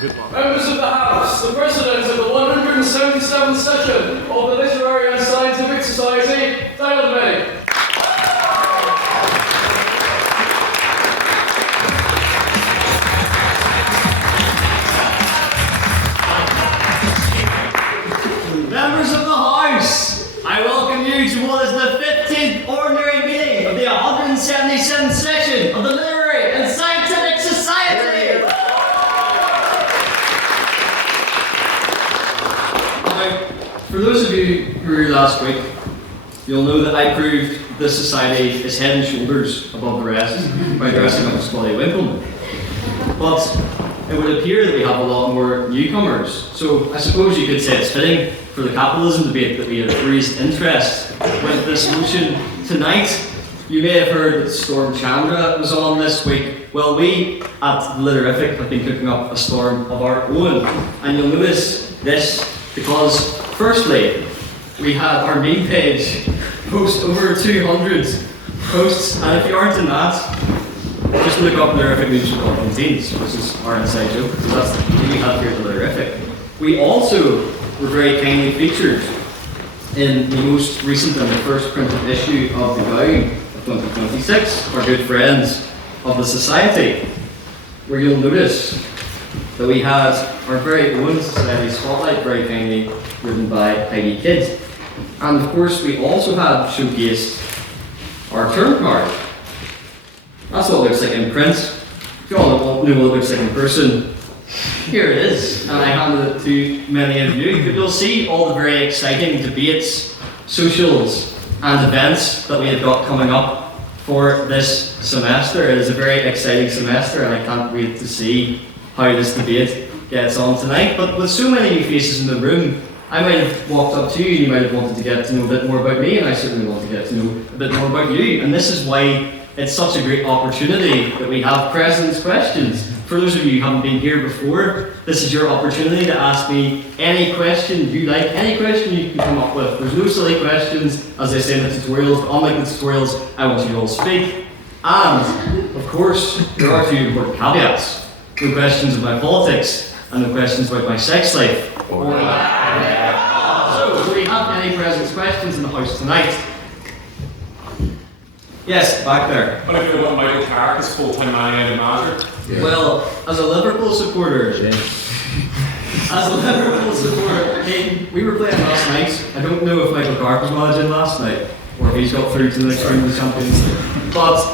Members of the House, the President of the 177th session of the Literary and Scientific Society, Dale Maeve. Members of the House, I welcome you to what is the 15th ordinary meeting of the 177th session of the Literary and Scientific Society. Now, for those of you who were here last week, you'll know that I proved this society is head and shoulders above the rest by dressing up as Ollie Winkleman. But it would appear that we have a lot more newcomers, so I suppose you could say it's fitting for the capitalism debate that we have raised interest with this motion tonight. You may have heard that Storm Chandra was on this week. Well, we at Literific have been cooking up a storm of our own, and you'll notice this because, firstly, we had our meme page post over 200 posts, and if you aren't in that, just look up Literific Memes for Convened, which is our inside joke, because that's the thing we have here at Literific. We also were very kindly featured in the most recent and the first printed issue of the Gown of 2026, our good friends of the Society, where you'll notice that we had our very own Society Spotlight, very kindly written by Heidi Kidd. And of course, we also had showcased our turn card. That's what it looks like in print. If you all know what it looks like in person, here it is. And I handed it to many of you. You'll see all the very exciting debates, socials, and events that we have got coming up for this semester. It is a very exciting semester, and I can't wait to see how this debate gets on tonight. But with so many new faces in the room, I might have walked up to you and you might have wanted to get to know a bit more about me, and I certainly want to get to know a bit more about you. And this is why it's such a great opportunity that we have President's Questions. For those of you who haven't been here before, this is your opportunity to ask me any question you like, any question you can come up with. There's no silly questions, as I say in the tutorials, but unlike the tutorials, I want you to all speak. And, of course, there are two important caveats. No questions about politics, and no questions about my sex life. So, do we have any President's Questions in the House tonight? Yes, back there. What if you want Michael Carrick as full-time Man United manager? Yeah. Well, as a Liverpool supporter, hey, we were playing last night. I don't know if Michael Carrick was managing last night, or if he's got through to the next round of the Champions League. But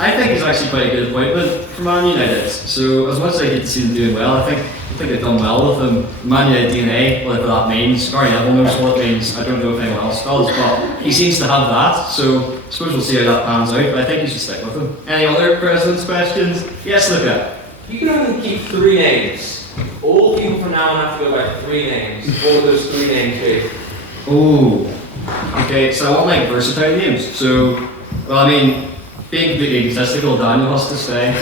I think he's actually quite a good appointment for Man United. So as much as I hate to see them doing well, I think they've done well with him. Man United DNA, whatever that means. Gary Neville knows what it means. I don't know if anyone else does, but he seems to have that. So I suppose we'll see how that pans out, but I think you should stick with him. Any other President's Questions? Yes, Luca. You can only keep 3 names. All people from now on have to go by 3 names. What would those 3 names be? Oh. Okay, so I want like versatile names. So, well, I mean, being completely egotistical, Daniel has to stay,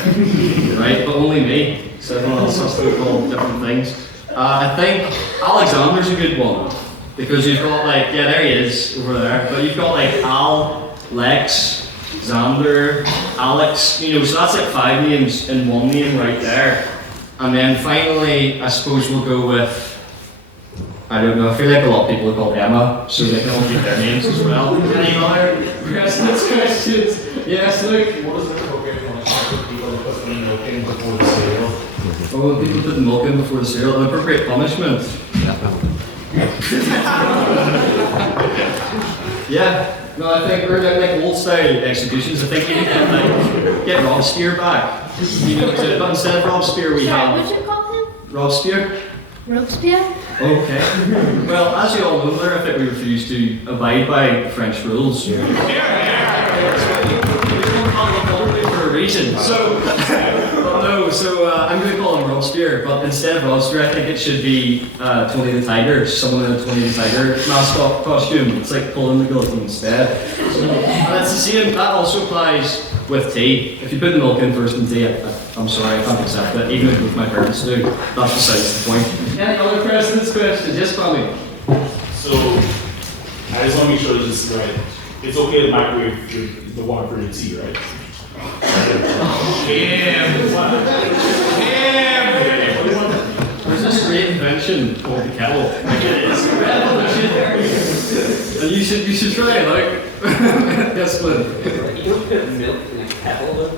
right? But only me. So everyone else has to be called different things. I think Alexander's a good one. Because you've got like, yeah, there he is, over there. But you've got like Al, Lex, Xander, Alex, you know, so that's like 5 names in one name right there. And then finally, I suppose we'll go with, I don't know, I feel like a lot of people are called Emma, so they can all keep their names as well. Any other President's Questions? Yes, Luke? What is the program on people who put the milk in before the cereal? Oh, people put the milk in before the cereal, an appropriate punishment. Yeah. No, I think we're like old style executions. I think you need to get Robespierre back. You know, but instead of Robespierre we have. What you call him? Robespierre? Robespierre? Okay. Well, as you all know, there, I think we refuse to abide by French rules. For a reason. So I'm going to call him Robespierre, but instead of Robespierre, I think it should be Tony the Tiger, someone in a Tony the Tiger mascot costume. It's like pulling the guillotine instead. And it's the same, that also applies with tea. If you put the milk in first in tea, I'm sorry, I can't accept it, even if my parents do. That's besides the point. Any other President's Questions? Yes, Bobby. So, I just want to make sure this is right. It's okay to microwave the water for your tea, right? question called the kettle. Like it is revolution. And you should try it out. Yes, Flynn. You don't put milk in a kettle, though.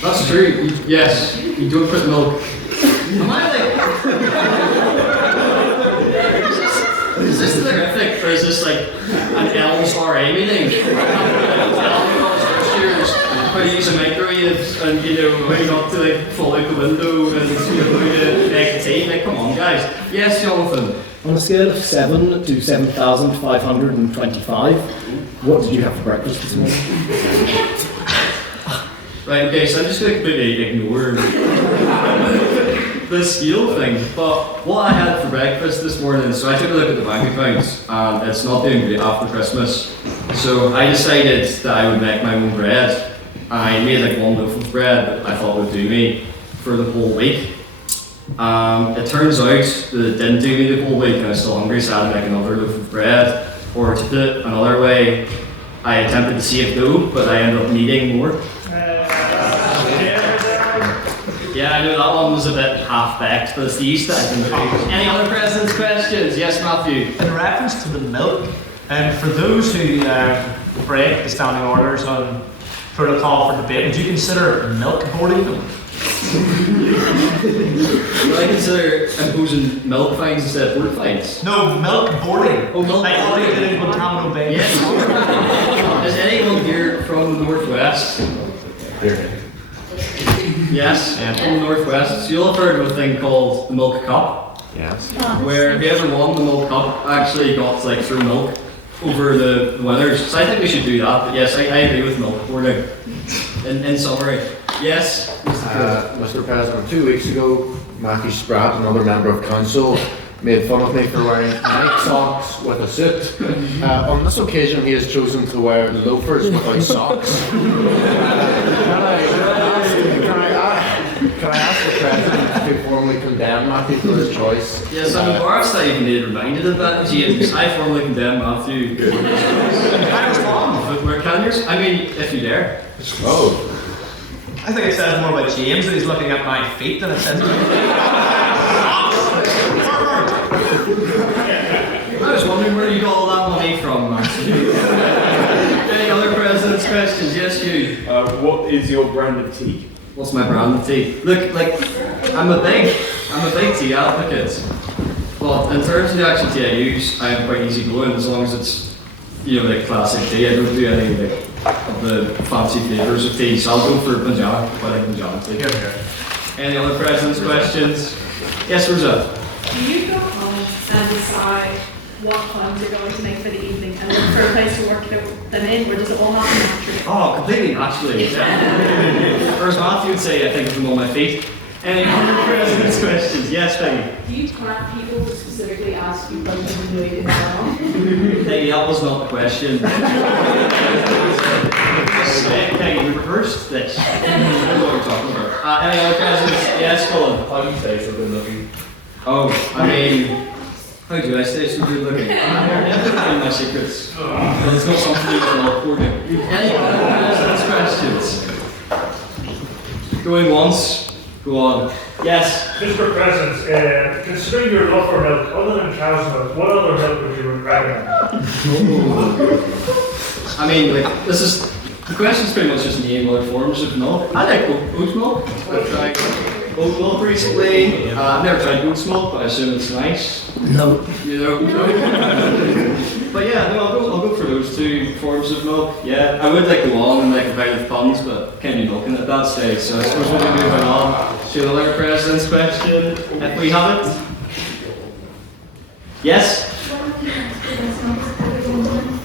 That's true. Yes, you don't put milk. Am I like? Is this terrific, or is this like an LSRA meeting? How to use a microwave and how not to like fall out the window and how to make tea. Like, come on, guys. Yes, Jonathan. On a scale of 7 to 7,525, what did you have for breakfast this morning? Right. Okay. So I'm just going to completely ignore the scale thing. But what I had for breakfast this morning, so I took a look at the bank accounts, and it's not doing great after Christmas. So I decided that I would make my own bread. I made like one loaf of bread that I thought would do me for the whole week. It turns out that it didn't do me the whole week, and I was still hungry, so I had to make another loaf of bread. Or to put it another way, I attempted to save dough, but I ended up needing more. Yeah, I know that one was a bit half-baked, but it's the East I can do. Any other president's questions? Yes, Matthew? In reference to the milk, for those who break the standing orders on protocol for debate, would you consider milk boarding them? Would I consider imposing milk fines instead of board fines? No, milk boarding. Oh, milk like boarding. Ollie did in Guantanamo Bay. Yes. Is anyone here from the Northwest? Yes, from the Northwest. So you'll have heard of a thing called the Milk Cup. Yes. Where whoever won the Milk Cup actually got to like throw milk over the winners. So I think we should do that. But yes, I agree with milk boarding. In summary. Yes, Mr. President, 2 weeks ago, Matthew Spratt, another member of council, made fun of me for wearing Nike socks with a suit. On this occasion, he has chosen to wear loafers without socks. Can I ask the President to formally condemn Matthew for his choice? Yes, I'm embarrassed that I even need reminded of that, James. I formally condemn Matthew. Can I respond? Footwear caners? I mean, if you dare. Oh. I think it says more about James that he's looking at my feet than it says about I was wondering where you got all that money from, Matthew. Any other president's questions? Yes, Hugh. What is your brand of tea? What's my brand of tea? Look, like, I'm a big tea advocate. But in terms of the actual tea I use, I am quite easy going as long as it's, like classic tea. I don't do any like of the fancy flavours of tea, so I'll go for Punjab, but I like Punjab tea. Any other president's questions? Yes, Rosa. Do you go home and decide what plans you're going to make for the evening and look for a place to work them in, or does it all happen naturally? Oh, completely naturally. First Matthew would say, I think of them on my feet. Any other president's questions? Yes, Peggy. Do you have people who specifically ask you what you're doing in now? Peggy, that was not the question. Peggy, we rehearsed this. I don't know what we're talking about. Any other presidents? Yes, Colin. How do you say so good looking? Oh, I mean, how do I stay so good looking? I'm never telling my secrets. But it's not something to do with milk boarding. Any other president's questions? Going once, go on. Yes. Mr. President, considering your love for milk, other than cow's milk, what other milk would you recommend? I mean, like, this is, the question's pretty much just naming other forms of milk. I like oat milk. I've tried oat milk recently. I've never tried goat's milk, but I assume it's nice. No. But yeah, no, I'll go for those two forms of milk. Yeah, I would like go on and like a bite of puns, but can't be milking at that stage. So I suppose we'll be moving on to another president's question, if we have it. Yes?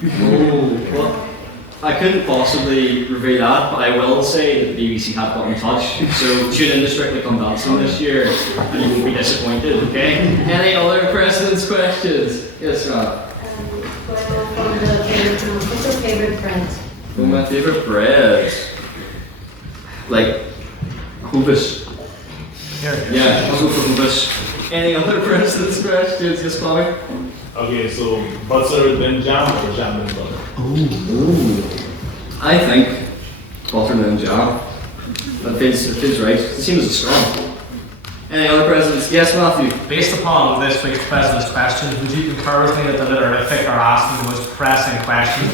Oh, well, I couldn't possibly reveal that, but I will say that the BBC have got in touch. So tune in to Strictly Come Dancing this year, and you won't be disappointed, okay? Any other president's questions? Yes, Scott. What's your favourite bread? Oh, my favourite bread? Like, hummus. Yeah, I'll go for hummus. Any other president's questions? Yes, Bobby? Okay, so butter then jam or jam then butter? Ooh. I think butter and jam. That feels right. It seems strong. Any other presidents? Yes, Matthew. Based upon this week's President's questions, would you concur with me that the literatic are asking the most pressing questions?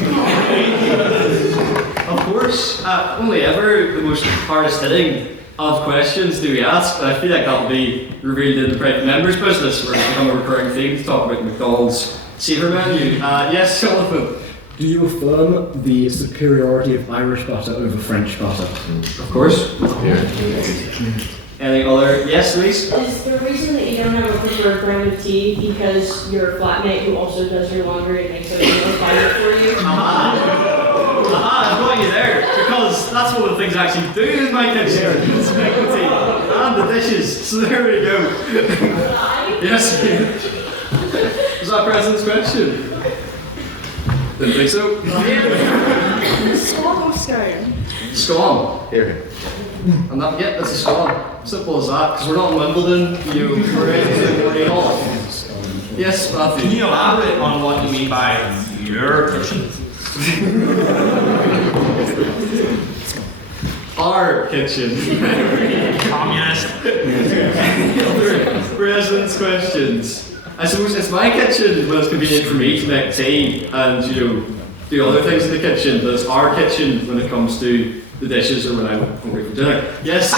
Of course, only ever the most hardest hitting of questions do we ask, but I feel like that will be revealed in the private members' business, where it's become a recurring theme to talk about McDonald's saviour menu. Yes, Jonathan. Do you affirm the superiority of Irish butter over French butter? Of course. Any other? Yes, Louise? Is the reason that you don't have a preferred brand of tea because your flatmate who also does your laundry and makes everything else buy it for you? I've got you there, because that's one of the things I actually do in my kitchen. It's make the tea and the dishes, so there we go. Yes. Was that President's question? Didn't think so. Scone or scone? Scone. Here. And that, yeah, that's a scone. Simple as that, because we're not in Wimbledon, we're in Mordani Hall. Yes, Matthew. Can you elaborate on what you mean by your kitchen? Our kitchen. Communist. President's questions. I suppose it's my kitchen when it's convenient for me to make tea and, do other things in the kitchen, but it's our kitchen when it comes to the dishes or when I'm hungry for dinner. Yes,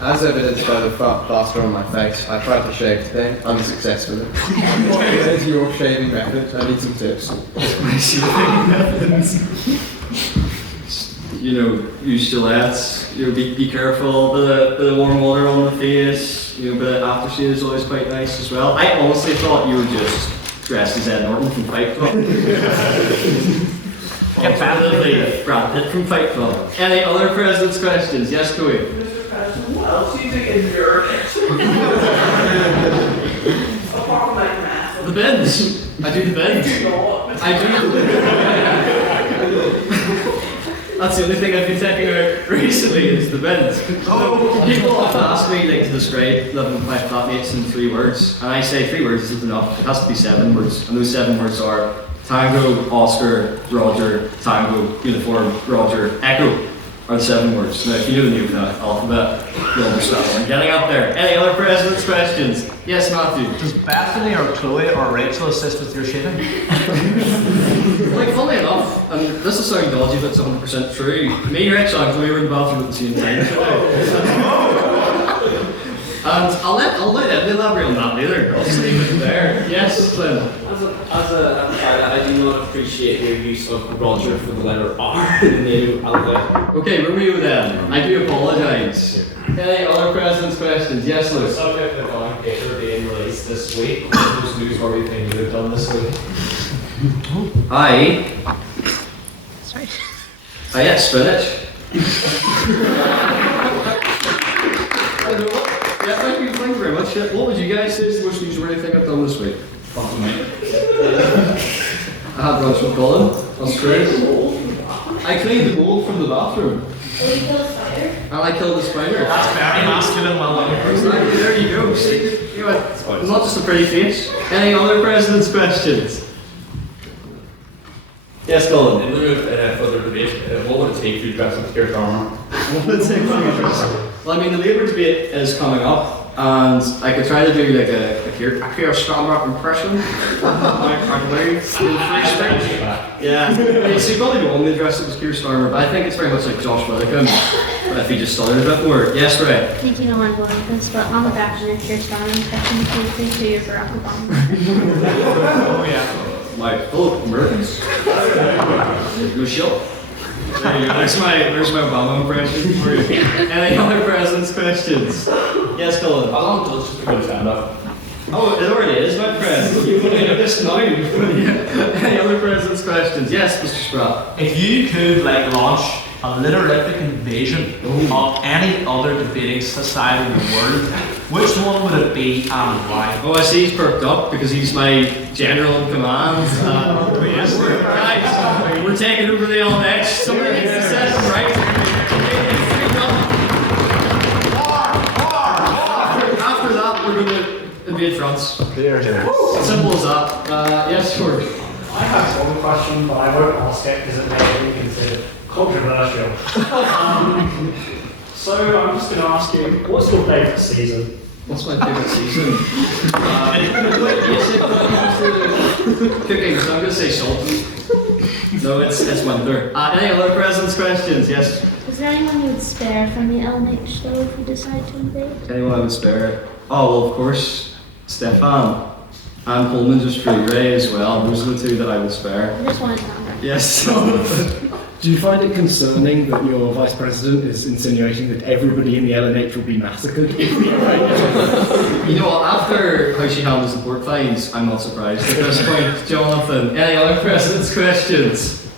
As evidenced by the fat plaster on my face, I tried to shave today, unsuccessfully. What is your shaving method? I need some tips. my shaving methods. Use Gillette's, be careful, the warm water on the face, bit of aftershave is always quite nice as well. I honestly thought you were just dressed as Ed Norton from Fight Club. Alternatively, Brad Pitt from Fight Club. Any other President's questions? Yes, go ahead. Mr. President, what else do you think in your kitchen? Apart from like math. The bins. I do the bins. I do. That's the only thing I've been taking out recently is the bins. People often ask me to describe living with my flatmates in 3 words, and I say 3 words isn't enough. It has to be 7 words, and those 7 words are Tango, Oscar, Roger, Tango, Uniform, Roger, Echo are the 7 words. Now, if you know the new alphabet, you'll understand what I'm getting at there. Any other President's questions? Yes, Matthew. Does Bethany or Chloe or Rachel assist with your shaving? Funnily enough, and this will sound dodgy, but it's 100% true. Me, Rachel, and Chloe were in the bathroom at the same time. And I'll let Ed elaborate on that later. I'll just leave it there. Yes, Flynn. As a I do not appreciate your use of Roger for the letter R in the new alphabet. Okay, Romeo then. I do apologise. Any other President's questions? Yes, Lewis. Subject of the Dawn paper being released this week. What was the most newsworthy thing you have done this week? I ate spinach. Yeah, thank you very much. What would you guys say is the most newsworthy thing I've done this week? I had brunch with Colin. That's great. I cleaned the mold from the bathroom. Will you kill a spider? And I killed the spider. That's very masculine, well done. Exactly, there you go. See, it's not just a pretty face. Any other President's questions? Yes, Colin. In lieu of further debate, what would it take for you to dress up Keir Starmer? What would it take for you to dress up? Well, the Labour debate is coming up. And I could try to do like a Keir Starmer impression. Yeah. So you probably don't want me to dress up as Keir Starmer, but I think it's very much like Josh Willicombe. But if he just stuttered a bit more. Yes, Ray. I think you don't want to go like this, but I'm a bachelor of Keir Starmer impression between 2 years Barack Obama. Oh yeah. Like, oh, Americans. Michelle. There you go. There's my Obama impression for you. Any other President's questions? Yes, Colin. How long until it's just a good stand-up? Oh, it already is, my friend. You want to know this now? Any other President's questions? Yes, Mr. Spratt. If you could launch a literary invasion of any other debating society in the world, which one would it be and why? Oh, I see he's perked up because he's my general in command. Yes, guys, we're taking over the old edge. Somebody needs to set him right. After that, we're going to invade France. Simple as that. Yes, George. I have one question, but I won't ask it because it may be considered controversial. So I'm just going to ask you, what's your favourite season? What's my favourite season? Cooking, so I'm going to say salty. No, it's winter. Any other presents questions? Yes? Is there anyone you would spare from the LNH though if you decide to invade? Anyone I would spare? Oh, well, of course, Stefan. And Pullman just for Ray as well. Those are the two that I would spare. I just wanted to know. Yes. Do you find it concerning that your vice president is insinuating that everybody in the LNH will be massacred? You know what, after how she handles the port fines, I'm not surprised at this point. Jonathan, any other president's questions?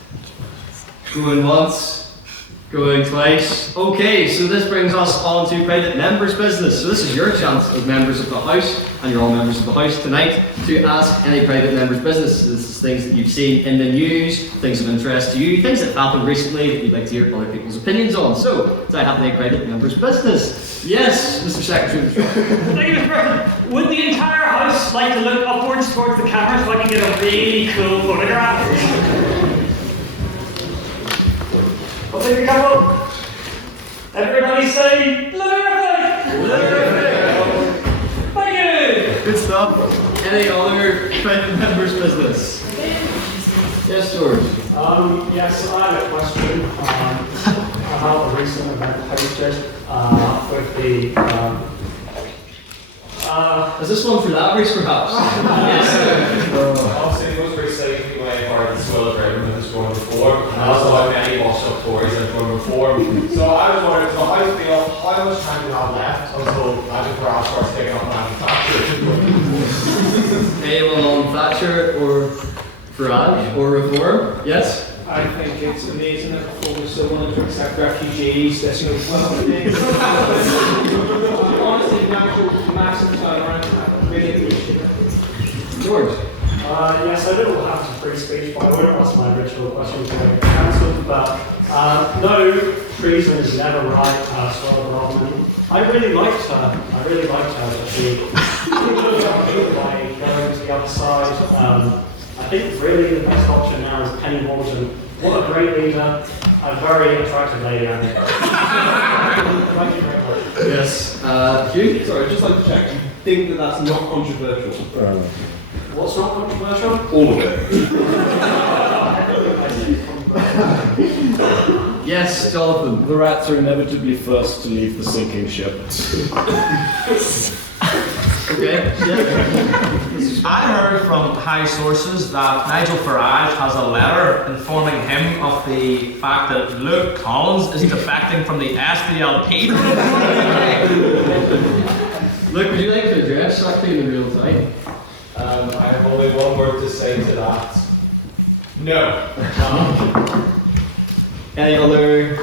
Going once? Going twice? Okay, so this brings us on to private members' business. So this is your chance as members of the House, and you're all members of the House tonight, to ask any private members' business. This is things that you've seen in the news, things of interest to you, things that have happened recently that you'd like to hear other people's opinions on. So, do I have any private members' business? Yes, Mr. Secretary. Thank you, Mr. President. Would the entire House like to look upwards towards the camera so I can get a really cool photograph? Well, there you go. Everybody say, Thank you. Good stuff. Any other private members' business? Yes, George. Yes, I have a question about a recent event hosted with the. Is this one for that race, perhaps? Yes. Obviously, it was very exciting to be my part of the Swell of Driving that was going before, and also how many washed up Tories that were before. So I was wondering, so how do you feel, how much time do you have left until Magic Barrage starts taking up manufacture? Anyone on Thatcher or Farage or Reform? Yes? I think it's amazing that people are still willing to accept refugees. There's no things. Honestly, massive turnaround. I really appreciate it. George? Yes, I don't have to free speech, but I would have asked my original question to the council, but no, treason is never right, Swell Rodman. I really liked her. That she by going to the other side. I think really the best option now is Penny Morgan. What a great leader, a very attractive lady, Andy. Thank you very much. Yes. Hugh? Sorry, I'd just like to check. You think that that's not controversial? What's not controversial? All of it. Yes, Jonathan. The rats are inevitably first to leave the sinking ship. Okay. I heard from high sources that Nigel Farage has a letter informing him of the fact that Luke Collins is defecting from the SDLP. Luke, would you like to address something in real time? I have only one word to say to that. No. Any other?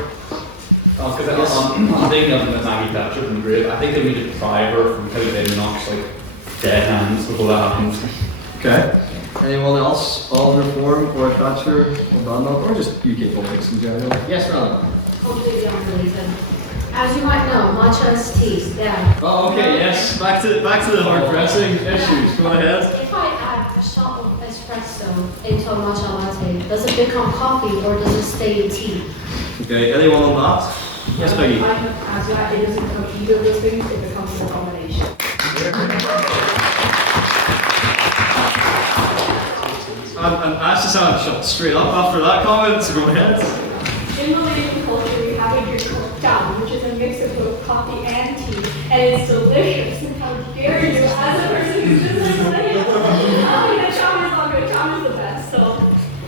Because I'm thinking of Natanya Thatcher from Grave. I think they need to deprive her from putting in knocks like dead hands before that happens. Okay. Anyone else on Reform or Thatcher or Donald or just UK politics in general? Yes, Ron. Completely unrelated. As you might know, matcha is tea. Yeah. Oh, okay. Yes. Back to the hard pressing issues. Go ahead. If I add a shot of espresso into a matcha latte, does it become coffee or does it stay tea? Okay. Anyone on that? Yes, Peggy. As you add, it doesn't become either of those things. It becomes a combination. I'm asked to sound shut straight up after that comment, so go ahead. In Malaysian culture, we have a drink called jam, which is a mix of both coffee and tea, and it's delicious. And how dare you, as a person who's just like Malaysian, the jam is not good. Jam is the best. So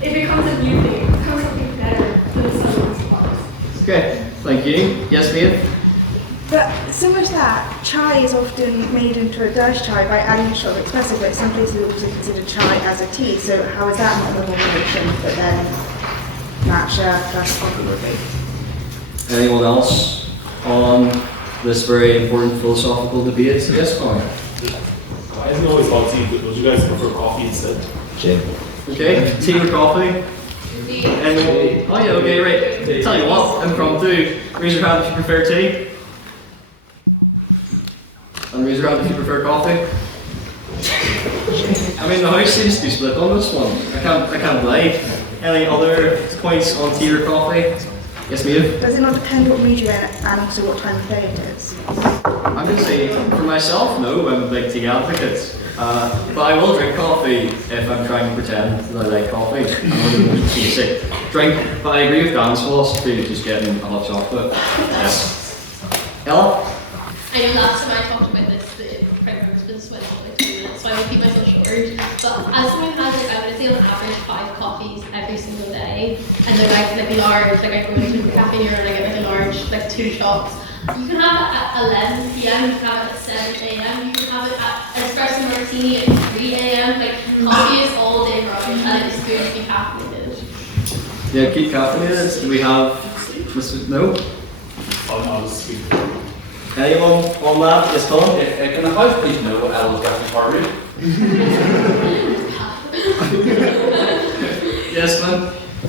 it becomes a new thing. It becomes something better than the sunrise part. Okay. Thank you. Yes, Maeve? But similar to that, chai is often made into a dash chai by adding a shot of espresso, but some places also consider chai as a tea. So how is that not the combination, but then matcha plus coffee would be? Anyone else on this very important philosophical debate? Yes, Colin. Why isn't it always about tea? Would you guys prefer coffee instead? Okay, tea or coffee? Anyone? Oh yeah, okay, right. Tell you what, impromptu. Raise your hand if you prefer tea. And raise your hand if you prefer coffee. I mean, the house seems to be split on this one. I can't lie. Any other points on tea or coffee? Yes, Maeve? Does it not depend what mood you're in and also what time of day it is? I'm going to say, for myself, no, I'm a big tea advocate. But I will drink coffee if I'm trying to pretend that I like coffee. I'm one of the most basic drink. But I agree with Dan's philosophy of just getting a hot chocolate. Yes. Ella? I know last time I talked about this, the Prime Minister's went on like 2 minutes, so I will keep myself short. But as someone who has, like, I would say on average 5 coffees every single day, and they're like large, like I go into a cafe here and I get like a large, like 2 shots. You can have it at 11 p.m., you can have it at 7 a.m., you can have it at espresso martini at 3 a.m. Like, coffee is all day round, and it's good to be caffeinated. Yeah, keep caffeinated. Do we have Mr. No? I'll just speak. Anyone on that? Yes, Colin? Can the house please know what Ella's got in heart rate? Yes, man.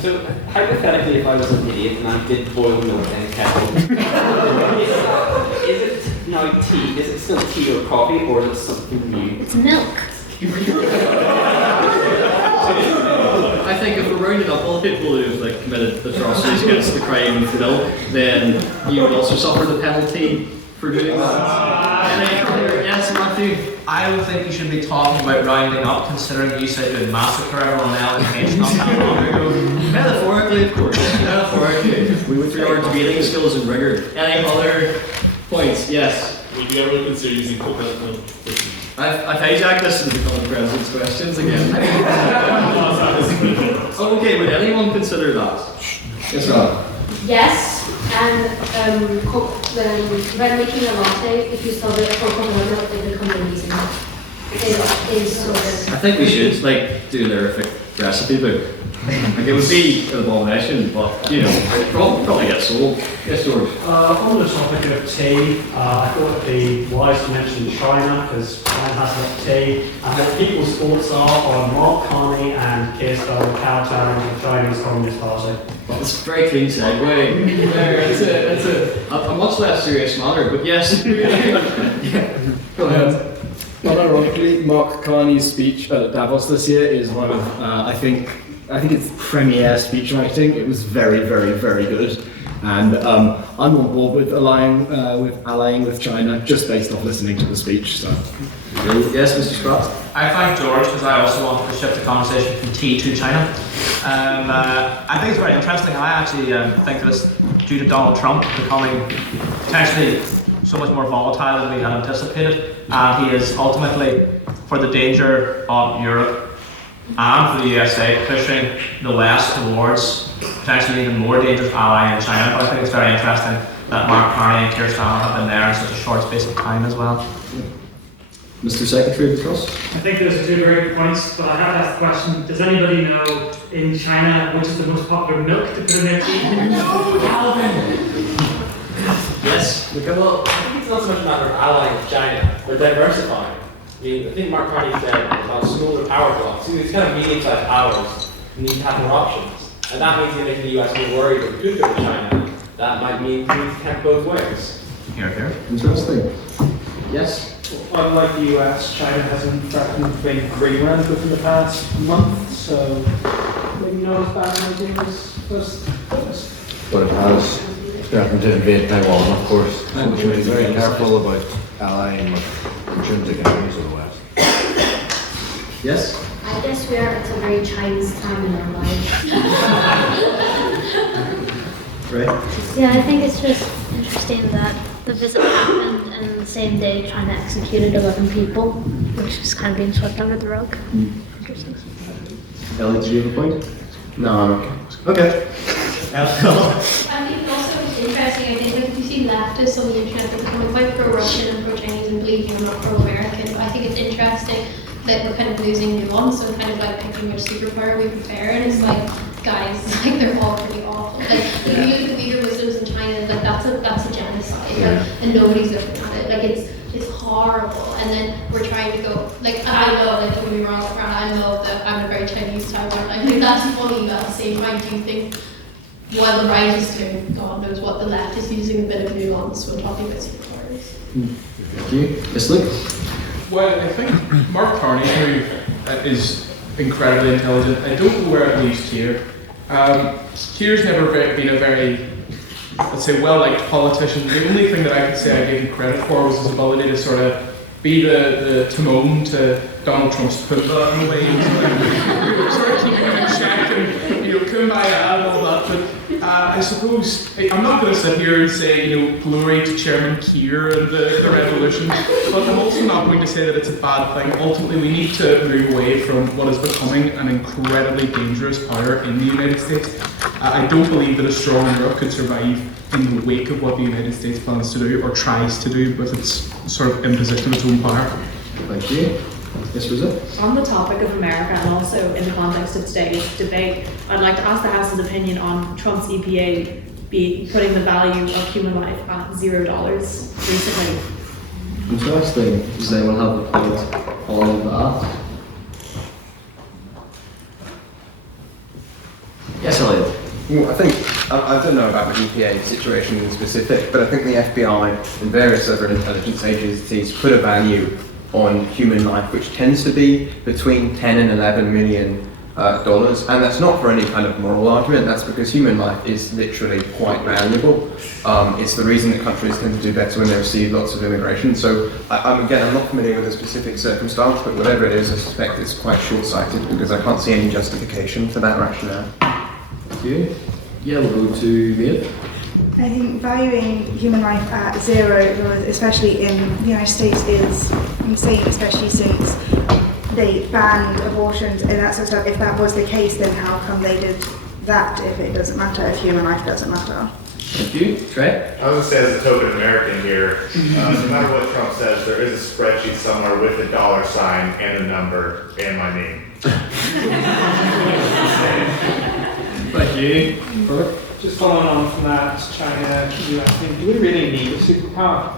So, hypothetically, if I was an idiot and I did boil milk in a kettle, is it now tea? Is it still tea or coffee, or is it something new? It's milk. I think if we're rounding up all people who've like committed atrocities against the crime of milk, then you would also suffer the penalty for doing that. Yes, Matthew? I don't think you should be talking about rounding up, considering you said you'd massacre everyone else not that long ago. Metaphorically, of course. Metaphorically. With regard to dealing skills and rigor. Any other points? Yes. Would you ever consider using coconut milk? I've hijacked this and become the president's questions again. Okay, would anyone consider that? Yes, Rob. Yes, and when making a latte, if you sell the coconut milk, it becomes amazing. It is so good. I think we should do the horrific recipe book. Like it would be an abomination, but you know, it probably get sold. Yes, George. On the topic of tea, I thought it'd be wise to mention China, because China has a lot of tea, and what people's thoughts are on Mark Carney and Keir Starmer kowtowing to the Chinese Communist Party. Well, it's a very clean segue. It's a much less serious matter, but yes. Yeah. Go ahead. Not ironically, Mark Carney's speech at Davos this year is one of, I think it's premier speech writing. It was very, very, very good. And I'm on board with allying with China just based off listening to the speech. So. Yes, Mr. Scott? I thank George because I also wanted to shift the conversation from tea to China. I think it's very interesting. I actually think that it's due to Donald Trump becoming potentially so much more volatile than we had anticipated. And he is ultimately, for the danger of Europe and for the USA, pushing the West towards potentially even more dangerous ally in China. But I think it's very interesting that Mark Carney and Keir Starmer have been there in such a short space of time as well. Mr. Secretary of the Trust? I think those are 2 very good points, but I have to ask the question, does anybody know in China which is the most popular milk to put in their tea? No, Calvin! Yes, we come up. I think it's not so much a matter of allying with China, they're diversifying. I mean, I think Mark Carney said about smaller power blocks. See, these kind of medium-sized powers need to have more options. And that means you're making the US more worried if it could go to China. That might mean you need to count both ways. Here. Interesting. Yes? Unlike the US, China hasn't threatened big Greenland within the past month, so maybe not as bad an idea as first. But it has threatened to invade Taiwan, of course. So we should be very careful about allying with intrinsic enemies of the West. Yes? I guess we are at a very Chinese time in our lives. Right? Yeah, I think it's just interesting that the visit happened and the same day China executed 11 people, which is kind of being swept under the rug. Interesting. Elliot, do you have a point? No. Okay. I think also it's interesting, I think if you see leftists on the internet, they're becoming quite pro-Russian and pro-Chinese and believing they're not pro-American, but I think it's interesting that we're kind of losing nuance and kind of like picking which superpower we prefer, and it's like, guys, like they're all pretty awful. Like if you look at the Uyghur Muslims in China, like that's a genocide, like, and nobody's looking at it. Like it's horrible, and then we're trying to go like I know, like don't get me wrong, I know that I'm a very Chinese Taiwan. I think that's funny, but at the same time, do you think while the right is doing God knows what, the left is using a bit of nuance when talking about superpowers? Thank you. Yes, Luke? Well, I think Mark Carney, who is incredibly intelligent, I don't know where it leaves Keir. Keir's never been a very let's say, well-liked politician. The only thing that I could say I gave him credit for was his ability to sort of be the Timon to Donald Trump's Pumbaa in a way. Sort of keeping him in check and, kumbaya and all that. But I suppose, I'm not going to sit here and say, glory to Chairman Keir and the revolution, but I'm also not going to say that it's a bad thing. Ultimately, we need to move away from what is becoming an incredibly dangerous power in the United States. I don't believe that a strong Europe could survive in the wake of what the United States plans to do or tries to do with its sort of imposition of its own power. Thank you. Yes, Rosa? On the topic of America and also in the context of today's debate, I'd like to ask the House's opinion on Trump's EPA putting the value of human life at $0 recently. Interesting. Does anyone have a point on that? Yes, Elliot. Well, I think, I don't know about the EPA situation in specific, but I think the FBI and various other intelligence agencies put a value on human life which tends to be between 10 and 11 million dollars, and that's not for any kind of moral argument. That's because human life is literally quite valuable. It's the reason that countries tend to do better when they receive lots of immigration. So I'm not familiar with a specific circumstance, but whatever it is, I suspect it's quite short-sighted because I can't see any justification for that rationale. Thank you. Yeah, we'll go to Maeve. I think valuing human life at $0, especially in the United States, is insane, especially since they banned abortions and that sort of stuff. If that was the case, then how come they did that if it doesn't matter, if human life doesn't matter? Thank you. Trey? I was going to say, as a token American here, no matter what Trump says, there is a spreadsheet somewhere with a dollar sign and a number and my name. Thank you. Perfect. Just following on from that, China, US thing, do we really need a superpower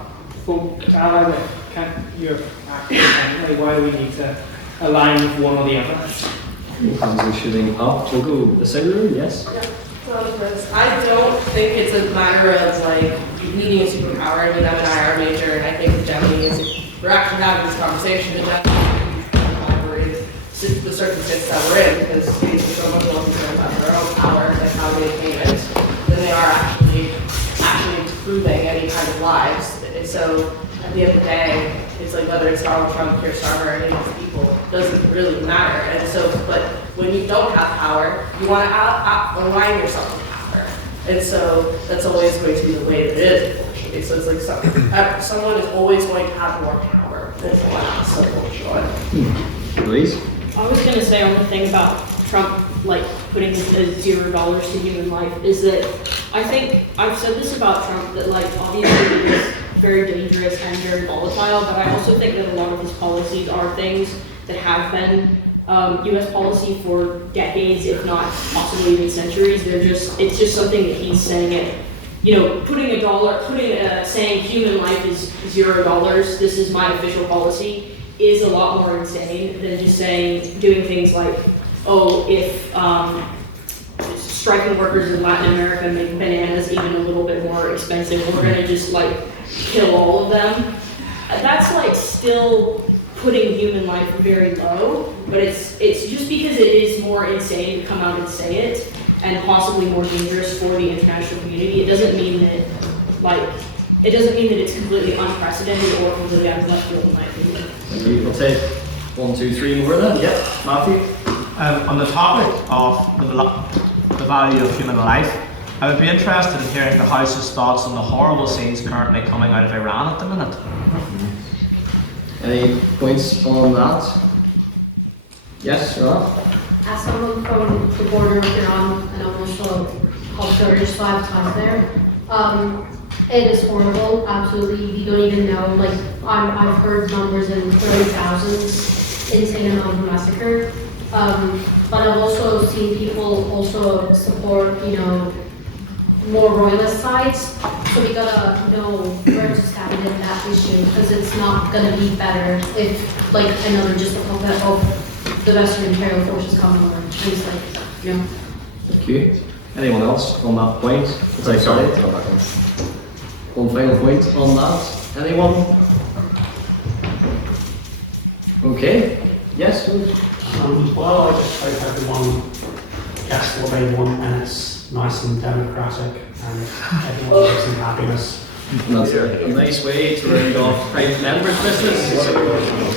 to ally with Europe actively? Why do we need to align with one or the other? Transitioning up. We'll go the same room, yes? Yeah. So I don't think it's a matter of like needing a superpower. I mean, I'm an IR major, and I think the Japanese, we're actually having this conversation, the Japanese collaborate the circumstance that we're in, because they so much more concerned about their own power and how they maintain it than they are actually improving any kind of lives. And so at the end of the day, it's like whether it's Donald Trump, Keir Starmer, or any of these people, doesn't really matter. And so, but when you don't have power, you want to align yourself with power. And so that's always going to be the way that it is, unfortunately. So it's like someone is always going to have more power than someone else, unfortunately. Please? I was going to say on the thing about Trump putting $0 to human life is that I think I've said this about Trump that obviously he's very dangerous and very volatile, but I also think that a lot of his policies are things that have been U.S. policy for decades, if not possibly even centuries. It's just something that he's saying it. Saying human life is $0. This is my official policy. Is a lot more insane than just doing things like, if striking workers in Latin America make bananas even a little bit more expensive, we're gonna just kill all of them. That's still putting human life very low, but it's just because it is more insane to come out and say it, and possibly more dangerous for the international community. It doesn't mean that it's completely unprecedented or completely out of left field in my opinion. We'll take 1, 2, 3 more then. Yep, Matthew. On the topic of the value of human life, I would be interested in hearing the House's thoughts on the horrible scenes currently coming out of Iran at the minute. Any points on that? Yes, Rob? As someone from the border of Iran, and I'm also helped Tourish 5 times there, it is horrible, absolutely. You don't even know, I've heard numbers in 30,000s, insane amount of massacre. But I've also seen people also support, more royalist sides. So we gotta know where to stand in that issue, because it's not gonna be better if, another just a puppet of the Western Imperial forces come over. Things like that, Thank you. Anyone else on that point? Sorry. One final point on that. Anyone? Okay. Yes. Well, I just hope everyone gets what they want, and it's it's nice and democratic, and everyone lives in happiness. That's a nice way to round off private members' business.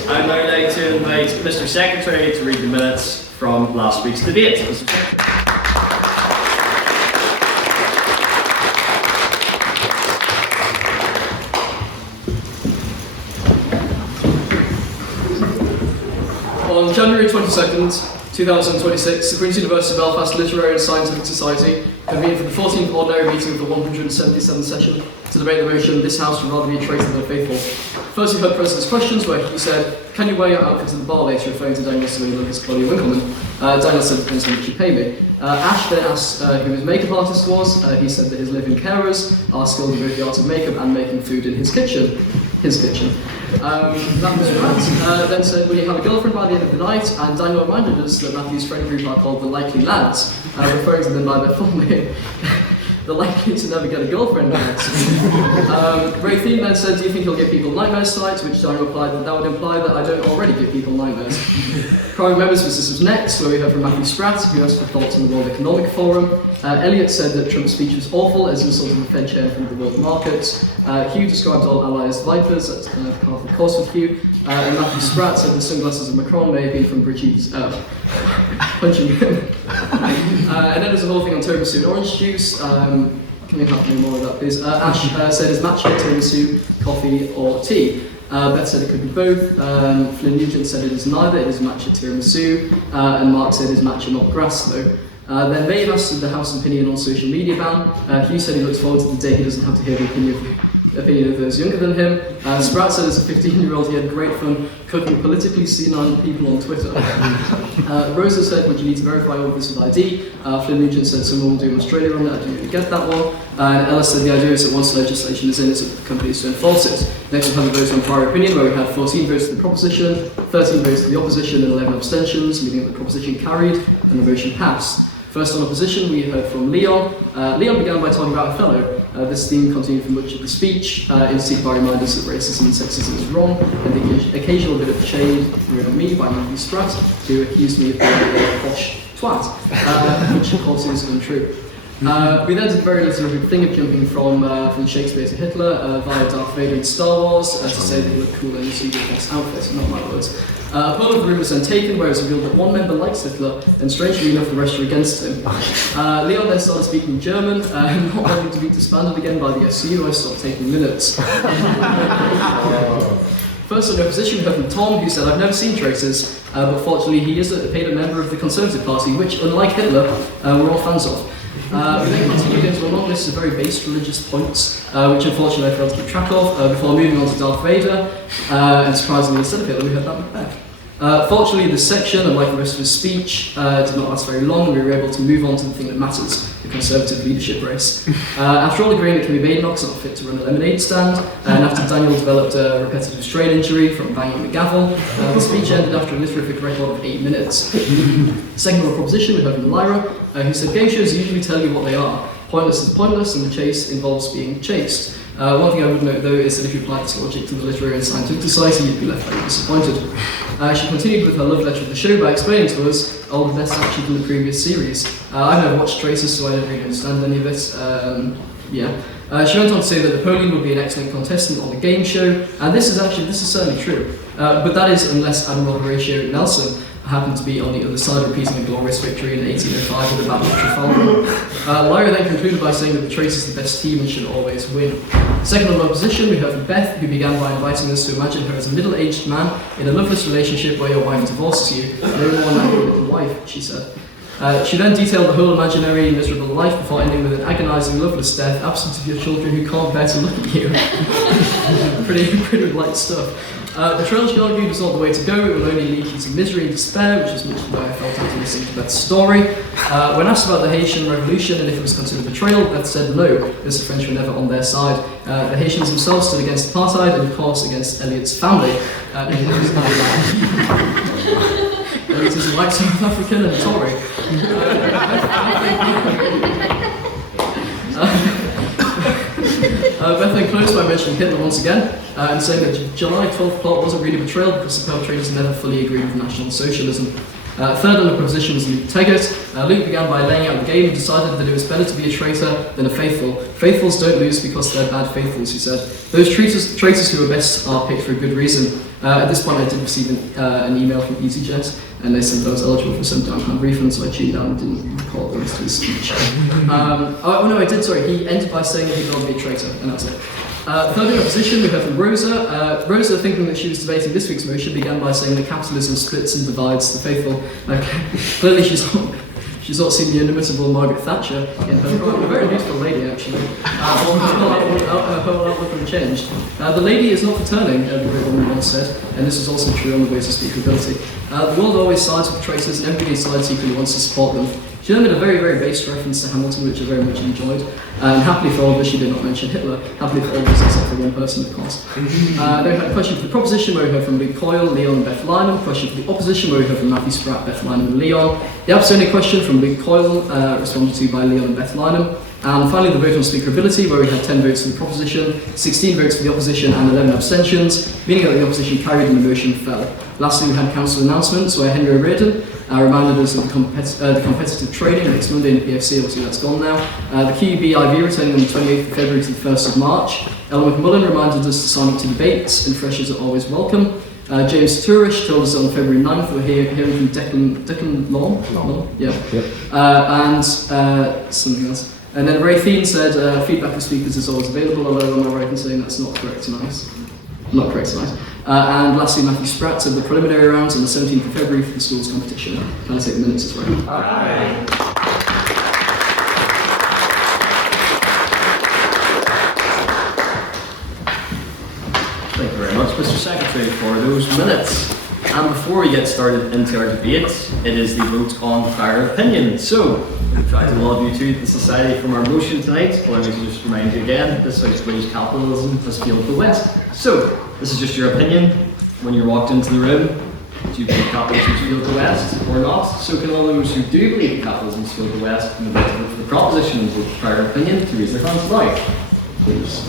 I'd now like to invite Mr. Secretary to read the minutes from last week's debate. Mr. Secretary. On January 22nd, 2026, the Queen's University Belfast Literary and Scientific Society convened for the 14th ordinary meeting of the 177th session to debate the motion, "This House would rather be a traitor than a faithful." First, we heard President's questions, where he said, "Can you wear your outfit to the bar later?" referring to Daniel's swimming with his Ollie Winkleman. Daniel said, "Depends how much you pay me." Ash then asked who his makeup artist was. He said that his live-in carers are skilled in both the art of makeup and making food in his kitchen. Matthew's Rat then said, "Will you have a girlfriend by the end of the night?" And Daniel reminded us that Matthew's friend group are called the Likely Lads, referring to them by their full name. The likely to never get a girlfriend lads. Rea Thien then said, "Do you think you'll give people nightmares tonight?" To which Daniel replied that would imply that I don't already give people nightmares. Private members' business was next, where we heard from Matthew Spratt, who asked for thoughts on the World Economic Forum. Elliot said that Trump's speech was awful, as insulting the Fed chair from the world markets. Hugh described all allies as vipers, that's kind of half the course with Hugh. And Matthew Spratt said the sunglasses of Macron may have been from Bridget's punching him. And then there's a whole thing on tiramisu and orange juice. Can we have any more of that, please? Ash said, "Is matcha tiramisu, coffee, or tea?" Beth said it could be both. Flynn Nugent said it is neither, it is matcha tiramisu. And Mark said it is matcha, not grass, though. Then Maeve asked the House's opinion on social media ban. Hugh said he looks forward to the day he doesn't have to hear the opinion of those younger than him. Spratt said as a 15-year-old he had great fun cooking politically senile people on Twitter. Rosa said, "Would you need to verify all of this with ID?" Flynn Nugent said someone will do in Australia on it. I didn't really get that one. And Ella said the idea is that once legislation is in, it's up to the companies to enforce it. Next we'll have a vote on prior opinion, where we had 14 votes to the proposition, 13 votes to the opposition, and 11 abstentions, meaning that the proposition carried and the motion passed. First on opposition, we heard from Leon. Leon began by talking about Othello. This theme continued for much of the speech, interceded by reminders that racism and sexism is wrong, and the occasional bit of shade thrown at me by Matthew Spratt, who accused me of being a posh twat, which of course is untrue. We then did a very literary thing of jumping from Shakespeare to Hitler via Darth Vader in Star Wars to say that he looked cool in his secret boss outfit, not my words. A poll of the room was then taken, where it was revealed that one member likes Hitler, and strangely enough, the rest are against him. Leon then started speaking German, not wanting to be disbanded again by the SU. I stopped taking minutes. First on opposition, we heard from Tom, who said, "I've never seen traitors, but fortunately he is a paid member of the Conservative Party, which, unlike Hitler, we're all fans of." We then continued into a long list of very base religious points, which unfortunately I failed to keep track of, before moving on to Darth Vader, and surprisingly instead of Hitler we heard that Macbeth. Fortunately this section, unlike the rest of his speech, did not last very long, and we were able to move on to the thing that matters, the Conservative leadership race. After all agreeing that Kimmy Badenoch's not fit to run a lemonade stand, and after Daniel developed a repetitive strain injury from banging the gavel, the speech ended after a literary record of 8 minutes. Second on proposition, we heard from Lyra, who said, "Game shows usually tell you what they are. Pointless is pointless, and the chase involves being chased. One thing I would note, though, is that if you applied this logic to the Literary and Scientific Society, you'd be left very disappointed." She continued with her love letter of the show by explaining to us all the best action from the previous series. I've never watched Traces, so I don't really understand any of it. She went on to say that Napoleon would be an excellent contestant on the game show, and this is certainly true. But that is unless Admiral Horatio Nelson happened to be on the other side, repeating a glorious victory in 1805 at the Battle of Trafalgar. Lyra then concluded by saying that the Trace is the best team and should always win. Second on opposition, we heard from Beth, who began by inviting us to imagine her as a middle-aged man in a loveless relationship where your wife divorces you. No more than your little wife, she said. She then detailed the whole imaginary miserable life before ending with an agonising loveless death, absent of your children who can't bear to look at you. pretty light stuff. Betrayal, she argued, was not the way to go. It will only lead you to misery and despair, which is much the way I felt after listening to Beth's story. When asked about the Haitian Revolution and if it was considered betrayal, Beth said no, as the French were never on their side. The Haitians themselves stood against apartheid and, of course, against Elliot's family. Elliot is a white South African and a Tory. Beth then closed by mentioning Hitler once again, and saying that the July 12th plot wasn't really betrayal because the perpetrators never fully agreed with National Socialism. Third on the proposition was Luke Teggart. Luke began by laying out the game and decided that it was better to be a traitor than a faithful. Faithfuls don't lose because they're bad faithfuls, he said. Those traitors who are best are picked for a good reason. At this point I did receive an email from EasyJet, and they said that I was eligible for some £10 refund, so I tuned out and didn't recall the rest of his speech. I did, sorry. He ended by saying that he would not be a traitor, and that's it. Third in opposition, we heard from Rosa. Rosa, thinking that she was debating this week's motion, began by saying that capitalism splits and divides the faithful. Clearly she's not seen the inimitable Margaret Thatcher in her program. A very beautiful lady, actually. Her whole outlook unchanged. The lady is not for turning, the great woman once said, and this is also true on the basis of speakability. The world always sides with traitors, and everybody sides equally wants to support them. She then made a very, very base reference to Hamilton, which I very much enjoyed. And happily for all of us, she did not mention Hitler. Happily for all of us, except for one person, of course. Then we had a question for the proposition, where we heard from Luke Coyle, Leon, and Beth Lynham. Question for the opposition, where we heard from Matthew Spratt, Beth Lynham, and Leon. The abstaining question from Luke Coyle, responded to by Leon and Beth Lynham. And finally, the vote on speakerability, where we had 10 votes for the proposition, 16 votes for the opposition, and 11 abstentions, meaning that the opposition carried and the motion fell. Lastly, we had council announcements, where Henry O'Riordan reminded us of the competitive training next Monday in the PFC. Obviously that's gone now. The QUB IV returning on the 28th of February to the 1st of March. Ellen McMullen reminded us to sign up to debates, and freshers are always welcome. James Tourish told us on February 9th we're hearing from Declan Long? Yeah. And something else. And then Rea Thien said feedback of speakers is always available, although am I right in saying that's not correct tonight? Not correct tonight. And lastly, Matthew Spratt said the preliminary rounds on the 17th of February for the schools competition. Can I take the minutes as well? Thank you very much, Mr. Secretary, for those minutes. And before we get started into our debate, it is the vote on prior opinion. So, we'll try to log you to the Society from our motion tonight. Allow me to just remind you again, this House believes capitalism has failed the West. So, this is just your opinion. When you walked into the room, do you believe capitalism has failed the West or not? So can all those who do believe capitalism has failed the West and would like to vote for the proposition and vote for prior opinion to raise their hands now, please.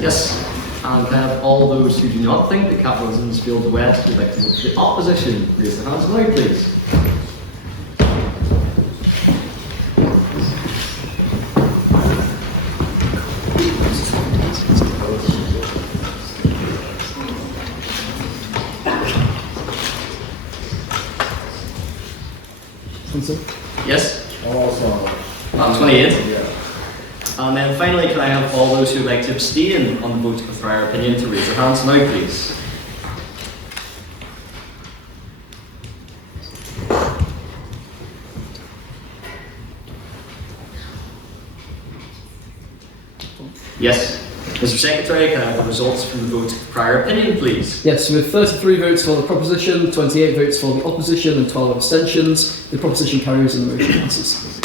Yes, and have all those who do not think that capitalism has failed the West would like to vote for the opposition raise their hands now, please. Yes? 28? Yeah. And then finally, can I have all those who would like to abstain on the vote of prior opinion to raise their hands now, please? Yes. Mr. Secretary, can I have the results from the vote of prior opinion, please? Yes, with 33 votes for the proposition, 28 votes for the opposition, and 12 abstentions, the proposition carries and the motion passes.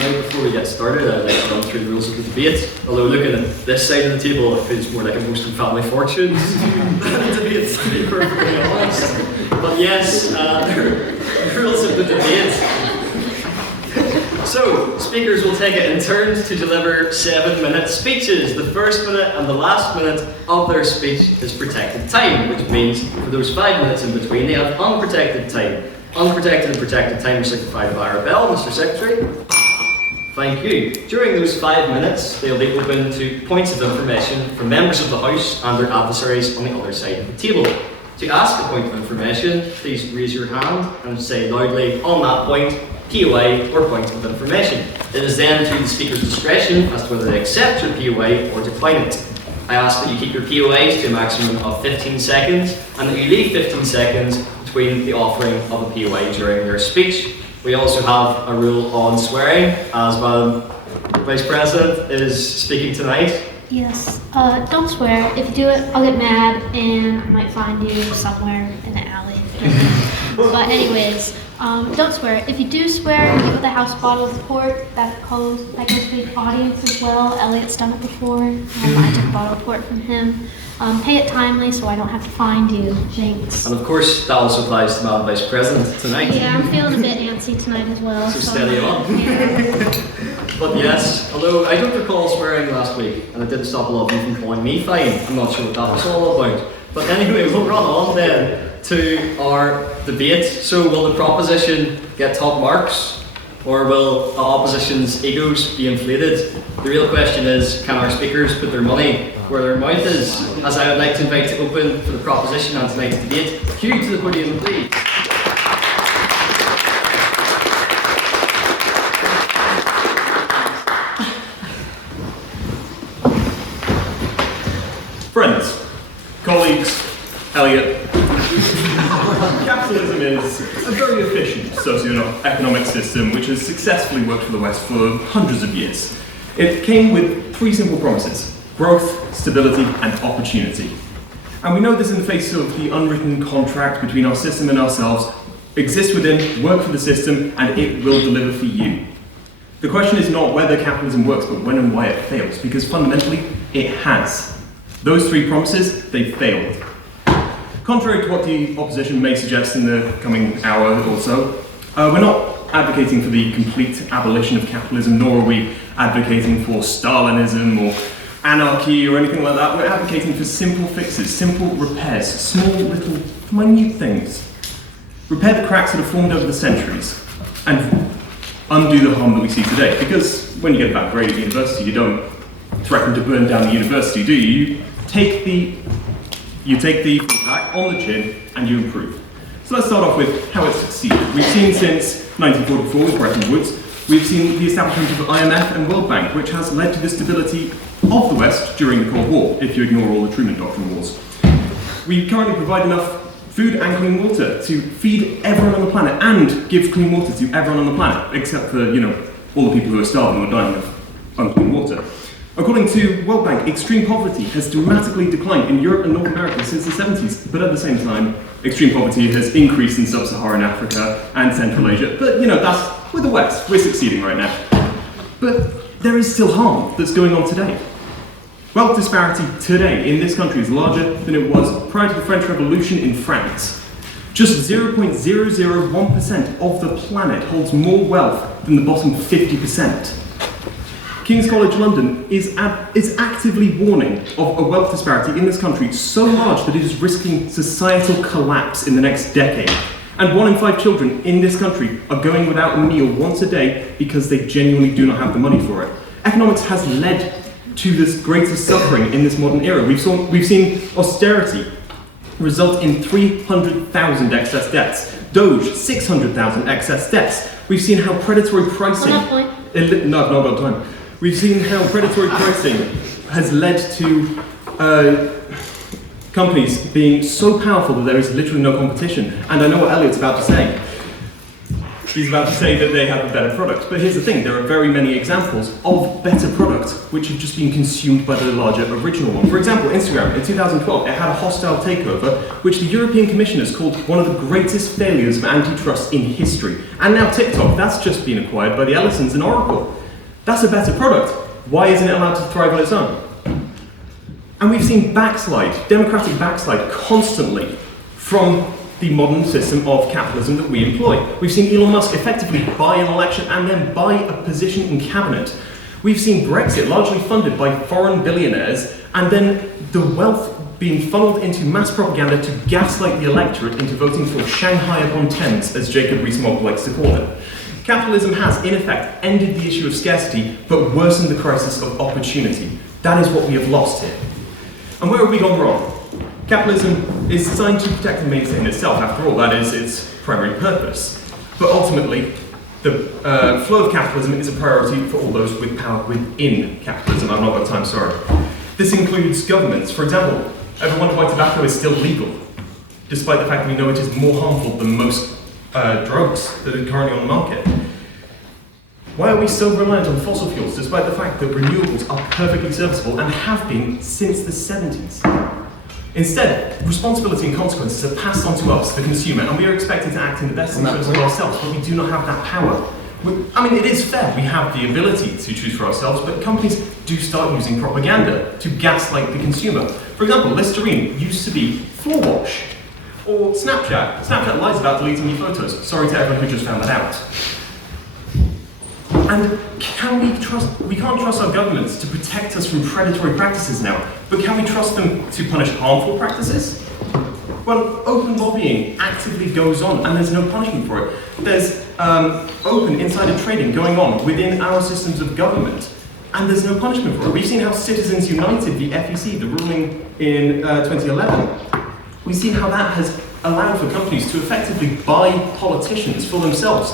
Before we get started, I'd like to run through the rules of the debate. Although looking at this side of the table, it feels more like a Most and Family Fortunes debate, to be perfectly honest. But yes, the rules of the debate. So, speakers will take it in turns to deliver 7-minute speeches. The first minute and the last minute of their speech is protected time, which means for those 5 minutes in between, they have unprotected time. Unprotected and protected time are signified by our bell, Mr. Secretary. Thank you. During those 5 minutes, they'll be open to points of information from members of the House and their adversaries on the other side of the table. To ask a point of information, please raise your hand and say loudly on that point, POA or point of information. It is then to the speaker's discretion as to whether they accept your POA or decline it. I ask that you keep your POAs to a maximum of 15 seconds and that you leave 15 seconds between the offering of a POA during their speech. We also have a rule on swearing, as Madam Vice President is speaking tonight. Yes, don't swear. If you do it, I'll get mad and I might find you somewhere in the alley. But anyways, Don't swear. If you do swear, leave with a house bottle of port. That goes for the audience as well. Elliot's done it before. I took a bottle of port from him. Pay it timely so I don't have to find you. Thanks. And of course, that also applies to Madam Vice President tonight. Yeah, I'm feeling a bit antsy tonight as well. So steady on. But yes, although I don't recall swearing last week, and it didn't stop a lot of you from calling me fine. I'm not sure what that was all about. But anyway, we'll run on then to our debate. So will the proposition get top marks, or will the opposition's egos be inflated? The real question is, can our speakers put their money where their mouth is? As I would like to invite to open for the proposition and tonight's debate, Hugh to the podium, please. Friends, colleagues, Elliot. Capitalism is a very efficient socio-economic system which has successfully worked for the West for hundreds of years. It came with three simple promises: growth, stability, and opportunity. And we know this in the face of the unwritten contract between our system and ourselves. Exist within, work for the system, and it will deliver for you. The question is not whether capitalism works, but when and why it fails, because fundamentally, it has. Those three promises, they failed. Contrary to what the opposition may suggest in the coming hour or so, we're not advocating for the complete abolition of capitalism, nor are we advocating for Stalinism or anarchy or anything like that. We're advocating for simple fixes, simple repairs, small little minute things. Repair the cracks that have formed over the centuries and undo the harm that we see today. Because when you get a bad grade at university, you don't threaten to burn down the university, do you? You take the feedback on the chin and you improve. So let's start off with how it's succeeded. We've seen since 1944 with Bretton Woods, we've seen the establishment of the IMF and World Bank, which has led to the stability of the West during the Cold War, if you ignore all the Truman Doctrine wars. We currently provide enough food and clean water to feed everyone on the planet and give clean water to everyone on the planet, except for, all the people who are starving or dying of unclean water. According to World Bank, extreme poverty has dramatically declined in Europe and North America since the 70s, but at the same time, extreme poverty has increased in sub-Saharan Africa and Central Asia. But, that's with the West. We're succeeding right now. But there is still harm that's going on today. Wealth disparity today in this country is larger than it was prior to the French Revolution in France. Just 0.001% of the planet holds more wealth than the bottom 50%. King's College London is actively warning of a wealth disparity in this country so large that it is risking societal collapse in the next decade. And 1 in 5 children in this country are going without a meal once a day because they genuinely do not have the money for it. Economics has led to this greatest suffering in this modern era. We've seen austerity result in 300,000 excess deaths. Doge, 600,000 excess deaths. We've seen how predatory pricing... No, I've not got time. We've seen how predatory pricing has led to companies being so powerful that there is literally no competition. And I know what Elliot's about to say. He's about to say that they have a better product. But here's the thing, there are very many examples of better products which have just been consumed by the larger original one. For example, Instagram, in 2012, it had a hostile takeover, which the European Commission has called one of the greatest failures of antitrust in history. And now TikTok, that's just been acquired by the Ellisons and Oracle. That's a better product. Why isn't it allowed to thrive on its own? And we've seen democratic backslide constantly from the modern system of capitalism that we employ. We've seen Elon Musk effectively buy an election and then buy a position in cabinet. We've seen Brexit largely funded by foreign billionaires and then the wealth being funneled into mass propaganda to gaslight the electorate into voting for Shanghai upon Thames, as Jacob Rees-Mogg likes to call it. Capitalism has, in effect, ended the issue of scarcity, but worsened the crisis of opportunity. That is what we have lost here. And where have we gone wrong? Capitalism is designed to protect and maintain itself. After all, that is its primary purpose. But ultimately, the flow of capitalism is a priority for all those with power within capitalism. I've not got time, sorry. This includes governments. For example, ever wonder why tobacco is still legal, despite the fact that we know it is more harmful than most drugs that are currently on the market? Why are we so reliant on fossil fuels, despite the fact that renewables are perfectly serviceable and have been since the 70s? Instead, responsibility and consequences are passed on to us, the consumer, and we are expected to act in the best interest of ourselves, but we do not have that power. I mean, it is fair, we have the ability to choose for ourselves, but companies do start using propaganda to gaslight the consumer. For example, Listerine used to be floor wash. Or Snapchat. Snapchat lies about deleting your photos. Sorry to everyone who just found that out. And we can't trust our governments to protect us from predatory practices now, but can we trust them to punish harmful practices? Well, open lobbying actively goes on and there's no punishment for it. There's open insider trading going on within our systems of government and there's no punishment for it. We've seen how Citizens United, the FEC, the ruling in 2011, we've seen how that has allowed for companies to effectively buy politicians for themselves.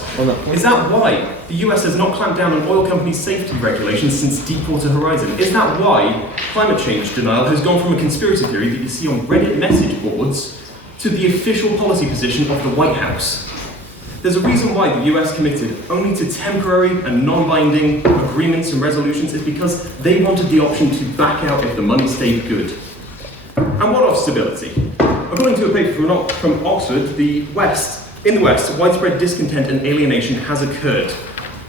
Is that why the US has not clamped down on oil companies' safety regulations since Deepwater Horizon? Is that why climate change denial has gone from a conspiracy theory that you see on Reddit message boards to the official policy position of the White House? There's a reason why the US committed only to temporary and non-binding agreements and resolutions is because they wanted the option to back out if the money stayed good. And what of stability? According to a paper from Oxford, in the West, widespread discontent and alienation has occurred,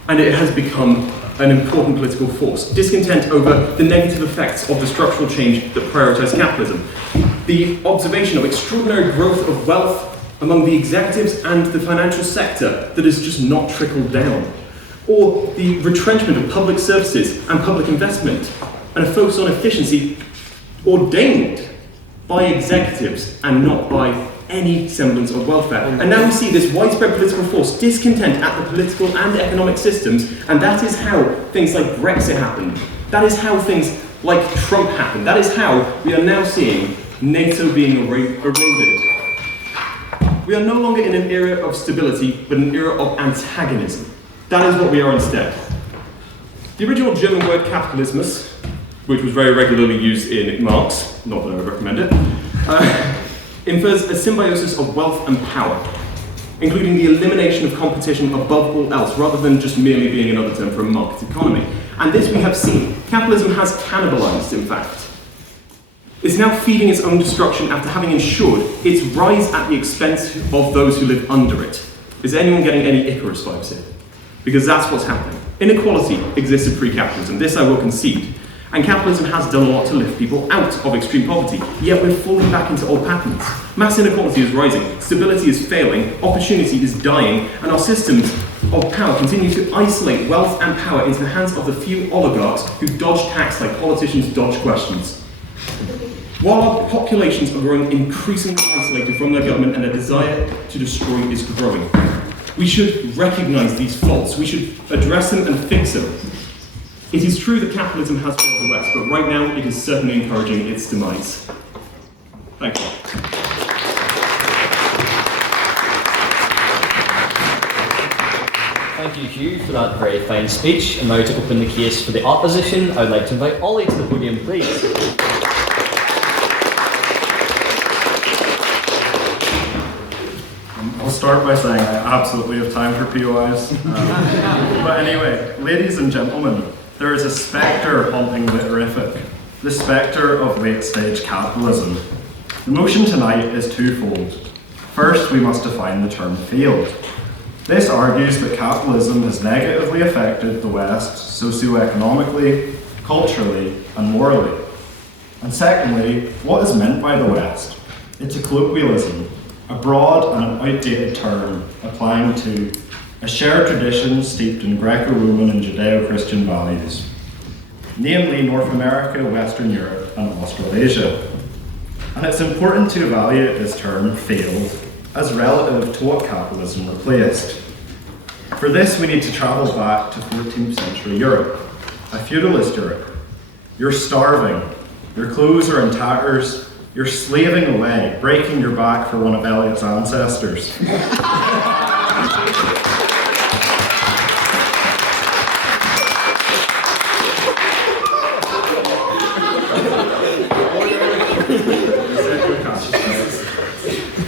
and it has become an important political force. Discontent over the negative effects of the structural change that prioritised capitalism. The observation of extraordinary growth of wealth among the executives and the financial sector that has just not trickled down. Or the retrenchment of public services and public investment, and a focus on efficiency ordained by executives and not by any semblance of welfare. And now we see this widespread political force, discontent at the political and economic systems, and that is how things like Brexit happened. That is how things like Trump happened. That is how we are now seeing NATO being eroded. We are no longer in an era of stability, but an era of antagonism. That is what we are instead. The original German word capitalismus, which was very regularly used in Marx, not that I would recommend it, infers a symbiosis of wealth and power, including the elimination of competition above all else, rather than just merely being another term for a market economy. And this we have seen. Capitalism has cannibalized, in fact. It's now feeding its own destruction after having ensured its rise at the expense of those who live under it. Is anyone getting any Icarus vibes here? Because that's what's happening. Inequality existed pre-capitalism, this I will concede. And capitalism has done a lot to lift people out of extreme poverty, yet we're falling back into old patterns. Mass inequality is rising, stability is failing, opportunity is dying, and our systems of power continue to isolate wealth and power into the hands of the few oligarchs who dodge tax like politicians dodge questions. While our populations are growing increasingly isolated from their government and their desire to destroy is growing, we should recognise these faults, we should address them and fix them. It is true that capitalism has failed the West, but right now it is certainly encouraging its demise. Thank you. Thank you, Hugh, for that very fine speech. And now to open the case for the opposition, I would like to invite Ollie to the podium, please. I'll start by saying I absolutely have time for POIs. But anyway, ladies and gentlemen, there is a spectre haunting Literific, the spectre of late-stage capitalism. The motion tonight is twofold. First, we must define the term failed. This argues that capitalism has negatively affected the West socioeconomically, culturally, and morally. And secondly, what is meant by the West? It's a colloquialism, a broad and outdated term applying to a shared tradition steeped in Greco-Roman and Judeo-Christian values, namely North America, Western Europe, and Australasia. And it's important to evaluate this term, failed, as relative to what capitalism replaced. For this, we need to travel back to 14th century Europe, a feudalist Europe. You're starving, your clothes are in tatters, you're slaving away, breaking your back for one of Elliot's ancestors.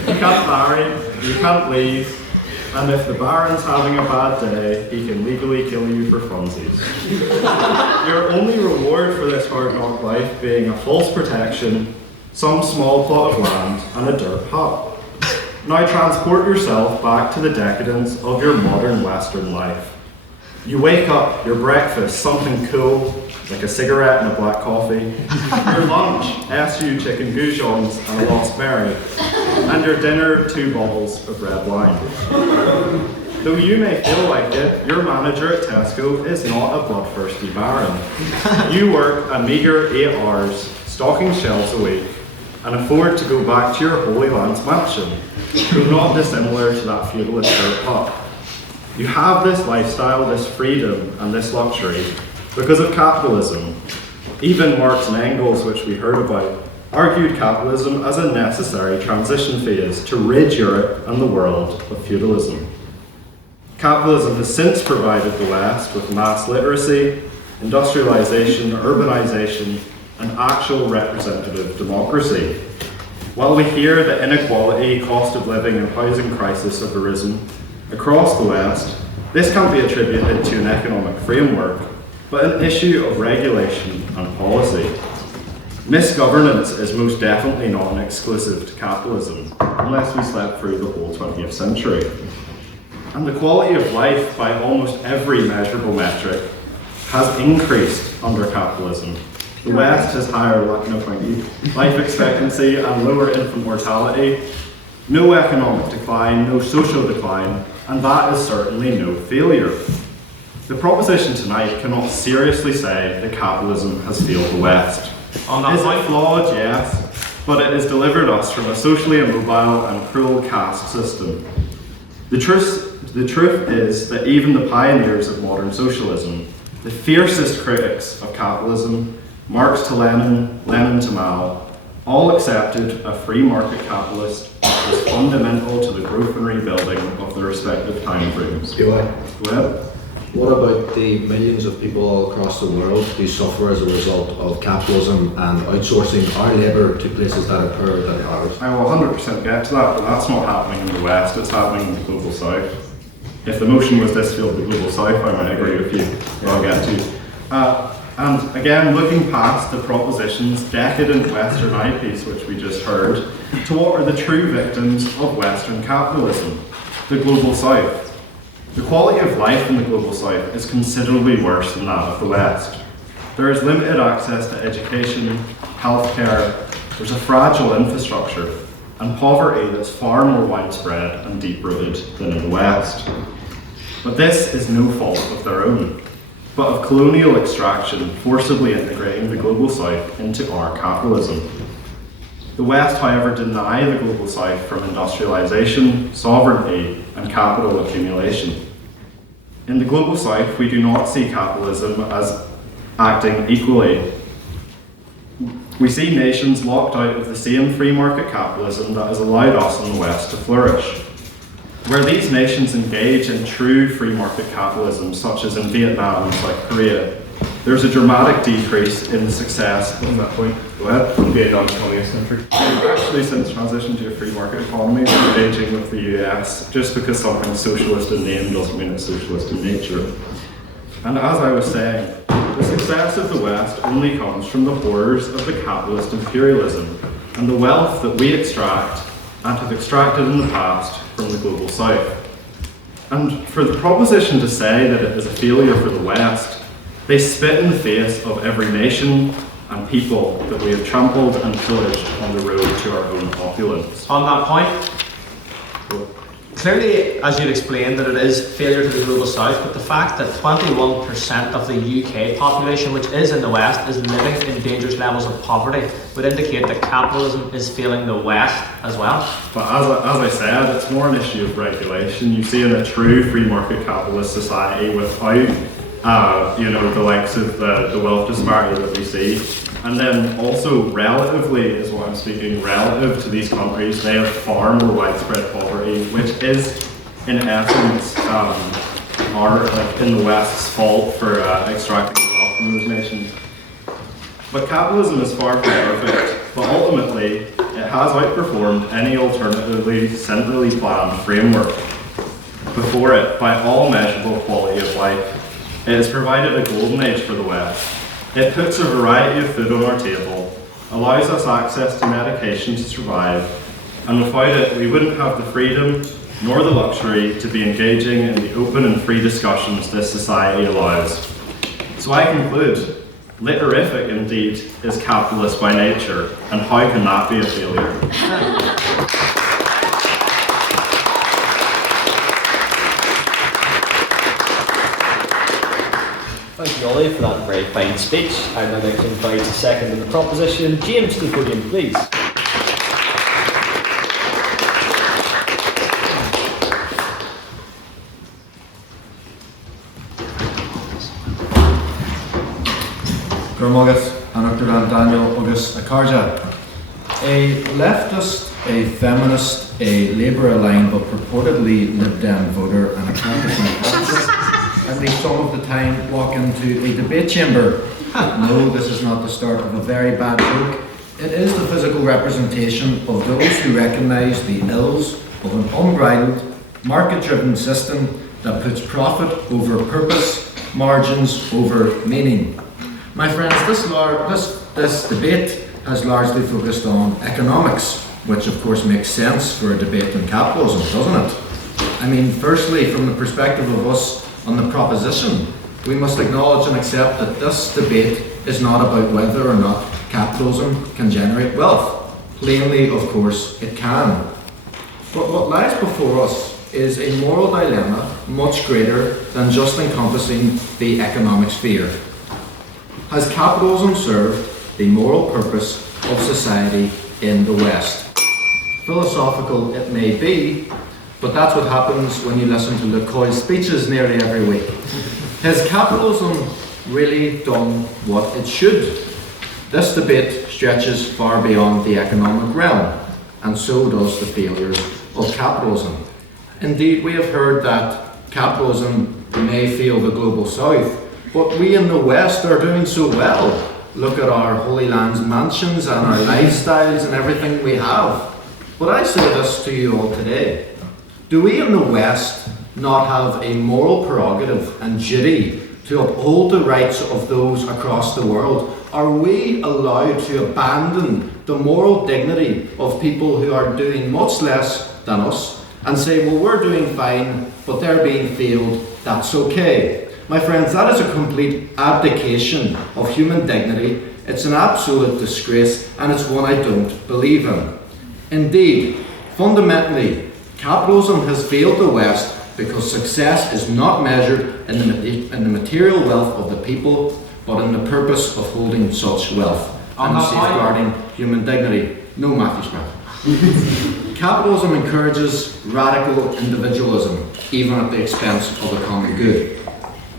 You can't marry, you can't leave, and if the Baron's having a bad day, he can legally kill you for funsies. Your only reward for this hard knock life being a false protection, some small plot of land and a dirt hut. Now transport yourself back to the decadence of your modern Western life. You wake up, your breakfast, something cool, like a cigarette and a black coffee. Your lunch, SU chicken goujons and a lost berry. And your dinner, 2 bottles of red wine. Though you may feel like it, your manager at Tesco is not a bloodthirsty baron. You work a meagre 8 hours, stocking shelves a week, and afford to go back to your Holy Land's mansion, though not dissimilar to that feudalist dirt hut. You have this lifestyle, this freedom, and this luxury because of capitalism. Even Marx and Engels, which we heard about, argued capitalism as a necessary transition phase to rid Europe and the world of feudalism. Capitalism has since provided the West with mass literacy, industrialization, urbanization, and actual representative democracy. While we hear that inequality, cost of living, and housing crisis have arisen across the West, this can't be attributed to an economic framework, but an issue of regulation and policy. Misgovernance is most definitely not an exclusive to capitalism, unless we slept through the whole 20th century. And the quality of life by almost every measurable metric has increased under capitalism. The West has higher life expectancy and lower infant mortality, no economic decline, no social decline, and that is certainly no failure. The proposition tonight cannot seriously say that capitalism has failed the West. Is it flawed? Yes, but it has delivered us from a socially immobile and cruel caste system. The truth is that even the pioneers of modern socialism, the fiercest critics of capitalism, Marx to Lenin, Lenin to Mao, all accepted a free market capitalist was fundamental to the growth and rebuilding of their respective time frames. Go ahead. What about the millions of people all across the world who suffer as a result of capitalism and outsourcing our labour to places that are poorer than ours? I will 100% get to that, but that's not happening in the West, it's happening in the global South. If the motion was this field, the global South, I might agree with you, but I'll get to. And again, looking past the proposition's decadent Western eyepiece, which we just heard, to what are the true victims of Western capitalism, the global South. The quality of life in the global South is considerably worse than that of the West. There is limited access to education, healthcare, there's a fragile infrastructure, and poverty that's far more widespread and deep-rooted than in the West. But this is no fault of their own, but of colonial extraction forcibly integrating the global South into our capitalism. The West, however, deny the global South from industrialization, sovereignty, and capital accumulation. In the global South, we do not see capitalism as acting equally. We see nations locked out of the same free market capitalism that has allowed us in the West to flourish. Where these nations engage in true free market capitalism, such as in Vietnam and South Korea, there's a dramatic decrease in the success of that point. Go ahead. Vietnam's communist country. Actually, since transition to a free market economy, we're engaging with the US. Just because something's socialist in name doesn't mean it's socialist in nature. And as I was saying, the success of the West only comes from the horrors of the capitalist imperialism and the wealth that we extract and have extracted in the past from the global South. And for the proposition to say that it is a failure for the West, they spit in the face of every nation and people that we have trampled and pillaged on the road to our own opulence. On that point, clearly, as you'd explained, that it is failure to the global South, but the fact that 21% of the UK population, which is in the West, is living in dangerous levels of poverty, would indicate that capitalism is failing the West as well. But as I said, it's more an issue of regulation. You see in a true free market capitalist society without the likes of the wealth disparity that we see. And then also relatively, is what I'm speaking, relative to these countries, they have far more widespread poverty, which is in essence in the West's fault for extracting wealth from those nations. But capitalism is far from perfect, but ultimately it has outperformed any alternatively centrally planned framework before it by all measurable quality of life. It has provided a golden age for the West. It puts a variety of food on our table, allows us access to medication to survive, and without it we wouldn't have the freedom nor the luxury to be engaging in the open and free discussions this society allows. So I conclude, literific indeed is capitalist by nature, and how can that be a failure? Thank you, Ollie, for that very fine speech. I'd now like to invite a second in the proposition. James, to the podium, please. Gurmagus, Anakduran Daniel August Akarja. A leftist, a feminist, a Labour aligned but purportedly Lib Dem voter and a partisan activist, at least some of the time, walk into a debate chamber. No, this is not the start of a very bad joke. It is the physical representation of those who recognise the ills of an unbridled, market-driven system that puts profit over purpose, margins over meaning. My friends, this debate has largely focused on economics, which of course makes sense for a debate on capitalism, doesn't it? I mean, firstly, from the perspective of us on the proposition, we must acknowledge and accept that this debate is not about whether or not capitalism can generate wealth. Plainly, of course, it can. But what lies before us is a moral dilemma much greater than just encompassing the economic sphere. Has capitalism served the moral purpose of society in the West? Philosophical it may be, but that's what happens when you listen to Lecoy's speeches nearly every week. Has capitalism really done what it should? This debate stretches far beyond the economic realm, and so does the failures of capitalism. Indeed, we have heard that capitalism may fail the global south, but we in the West are doing so well. Look at our Holy Land's mansions and our lifestyles and everything we have. But I say this to you all today. Do we in the West not have a moral prerogative and duty to uphold the rights of those across the world? Are we allowed to abandon the moral dignity of people who are doing much less than us and say, well, we're doing fine, but they're being failed, that's okay? My friends, that is a complete abdication of human dignity. It's an absolute disgrace, and it's one I don't believe in. Indeed, fundamentally, capitalism has failed the West because success is not measured in the material wealth of the people, but in the purpose of holding such wealth and safeguarding human dignity. No, Matthew Smith. Capitalism encourages radical individualism, even at the expense of the common good.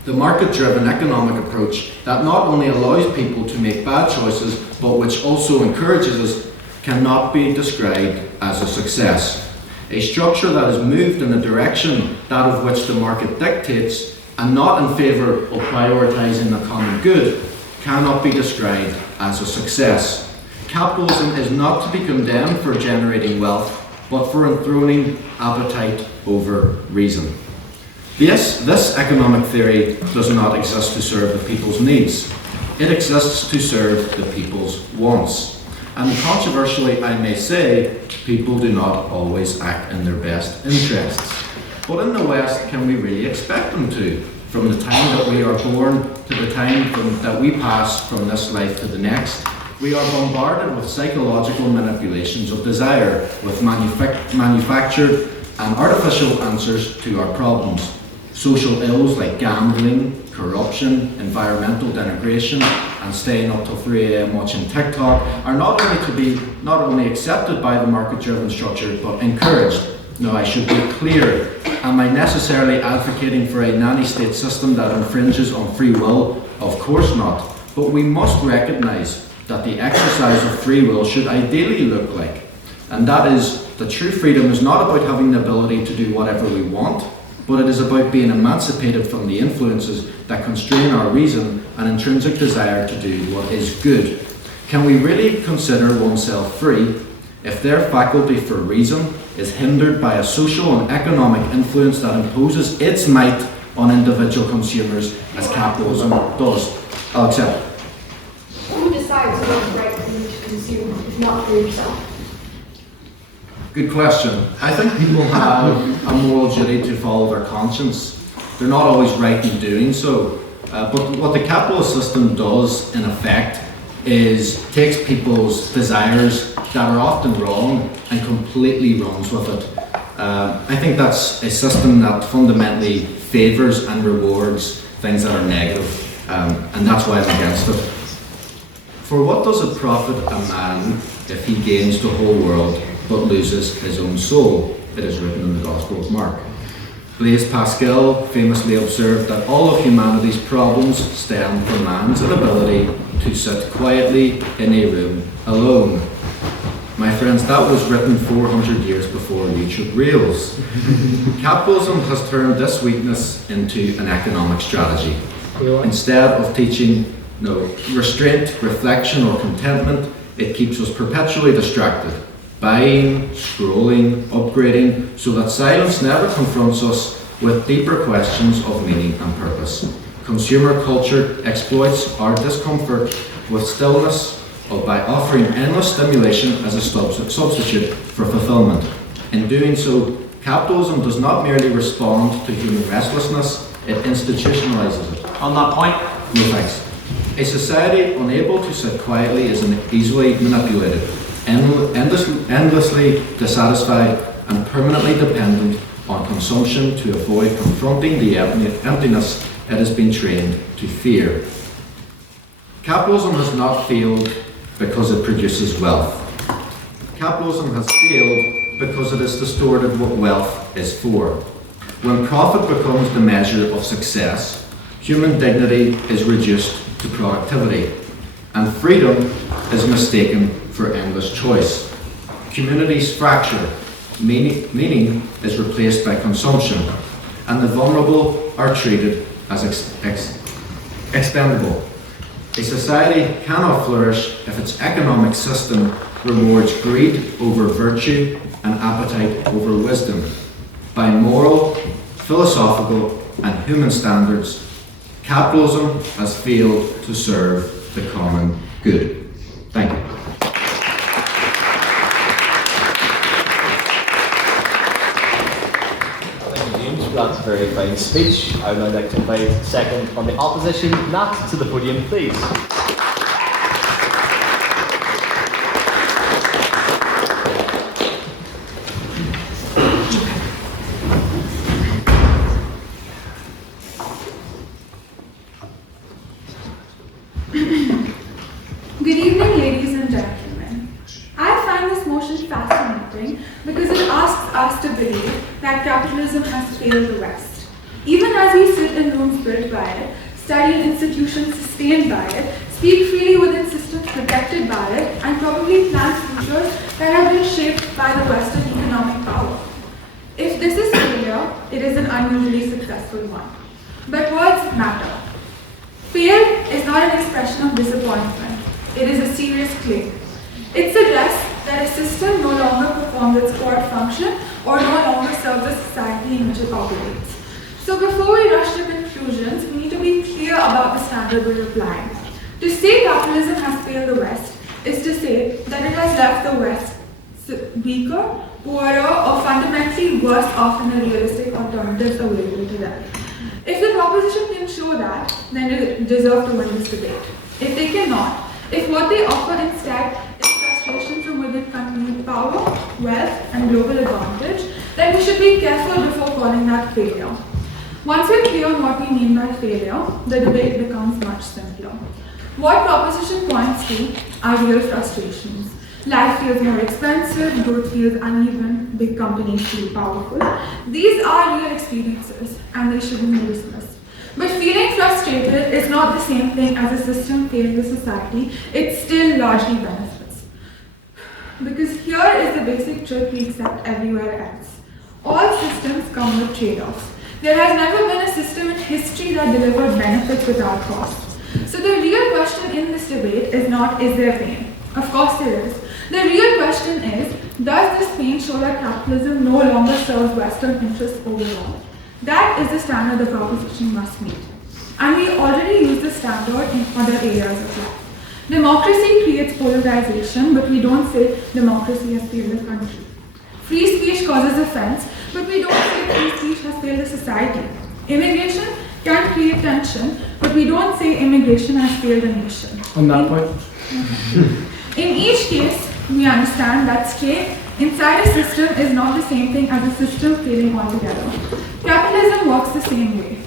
The market-driven economic approach that not only allows people to make bad choices, but which also encourages us, cannot be described as a success. A structure that is moved in the direction that of which the market dictates, and not in favour of prioritising the common good, cannot be described as a success. Capitalism is not to be condemned for generating wealth, but for enthroning appetite over reason. Yes, this economic theory does not exist to serve the people's needs. It exists to serve the people's wants. And controversially, I may say, people do not always act in their best interests. But in the West, can we really expect them to? From the time that we are born to the time that we pass from this life to the next, we are bombarded with psychological manipulations of desire, with manufactured and artificial answers to our problems. Social ills like gambling, corruption, environmental denigration, and staying up till 3 a.m. watching TikTok are not only accepted by the market-driven structure, but encouraged. Now, I should be clear. Am I necessarily advocating for a nanny state system that infringes on free will? Of course not. But we must recognise that the exercise of free will should ideally look like. And that is, that true freedom is not about having the ability to do whatever we want, but it is about being emancipated from the influences that constrain our reason and intrinsic desire to do what is good. Can we really consider oneself free if their faculty for reason is hindered by a social and economic influence that imposes its might on individual consumers as capitalism does? I'll accept. Who decides who is right? you to consume, if not for yourself? Good question. I think people have a moral duty to follow their conscience. They're not always right in doing so. But what the capitalist system does, in effect, is takes people's desires that are often wrong and completely runs with it. I think that's a system that fundamentally favours and rewards things that are negative, and that's why I'm against it. For what does it profit a man if he gains the whole world but loses his own soul? It is written in the Gospel of Mark. Blaise Pascal famously observed that all of humanity's problems stem from man's inability to sit quietly in a room alone. My friends, that was written 400 years before YouTube Reels. Capitalism has turned this weakness into an economic strategy. Instead of teaching restraint, reflection, or contentment, it keeps us perpetually distracted, buying, scrolling, upgrading, so that silence never confronts us with deeper questions of meaning and purpose. Consumer culture exploits our discomfort with stillness by offering endless stimulation as a substitute for fulfillment. In doing so, capitalism does not merely respond to human restlessness, it institutionalizes it. On that point? No thanks. A society unable to sit quietly is easily manipulated, endlessly dissatisfied, and permanently dependent on consumption to avoid confronting the emptiness it has been trained to fear. Capitalism has not failed because it produces wealth. Capitalism has failed because it has distorted what wealth is for. When profit becomes the measure of success, human dignity is reduced to productivity, and freedom is mistaken for endless choice. Communities fracture, meaning is replaced by consumption, and the vulnerable are treated as expendable. A society cannot flourish if its economic system rewards greed over virtue and appetite over wisdom. By moral, philosophical, and human standards, capitalism has failed to serve the common good. Thank you. Thank you, James, for that very fine speech. I would now like to invite second from the opposition, Nat, to the podium, please. Good evening, ladies and gentlemen. I find this motion fascinating because it asks us to believe that capitalism has failed the West. Even as we sit in rooms built by it, study in institutions sustained by it, speak freely within systems protected by it, and probably plan futures that have been shaped by the Western economic power. If this is failure, it is an unusually successful one. But words matter. Fail is not an expression of disappointment. It is a serious claim. It suggests that a system no longer performs its core function or no longer serves the society in which it operates. So before we rush to conclusions, we need to be clear about the standard we're applying. To say capitalism has failed the West is to say that it has left the West weaker, poorer, or fundamentally worse off than the realistic alternatives available to them. If the proposition can show that, then they deserve to win this debate. If they cannot, if what they offer instead is frustration from within continued power, wealth, and global advantage, then we should be careful before calling that failure. Once we're clear on what we mean by failure, the debate becomes much simpler. What proposition points to are real frustrations. Life feels more expensive, growth feels uneven, big companies feel powerful. These are real experiences, and they shouldn't be dismissed. But feeling frustrated is not the same thing as a system failing the society. It still largely benefits. Because here is the basic truth we accept everywhere else. All systems come with trade-offs. There has never been a system in history that delivered benefits without cost. So the real question in this debate is not, is there pain? Of course there is. The real question is, does this pain show that capitalism no longer serves Western interests overall? That is the standard the proposition must meet. And we already use the standard in other areas of life. Democracy creates polarization, but we don't say democracy has failed the country. Free speech causes offense, but we don't say free speech has failed the society. Immigration can create tension, but we don't say immigration has failed the nation. On that point. In each case, we understand that strain inside a system is not the same thing as a system failing altogether. Capitalism works the same way.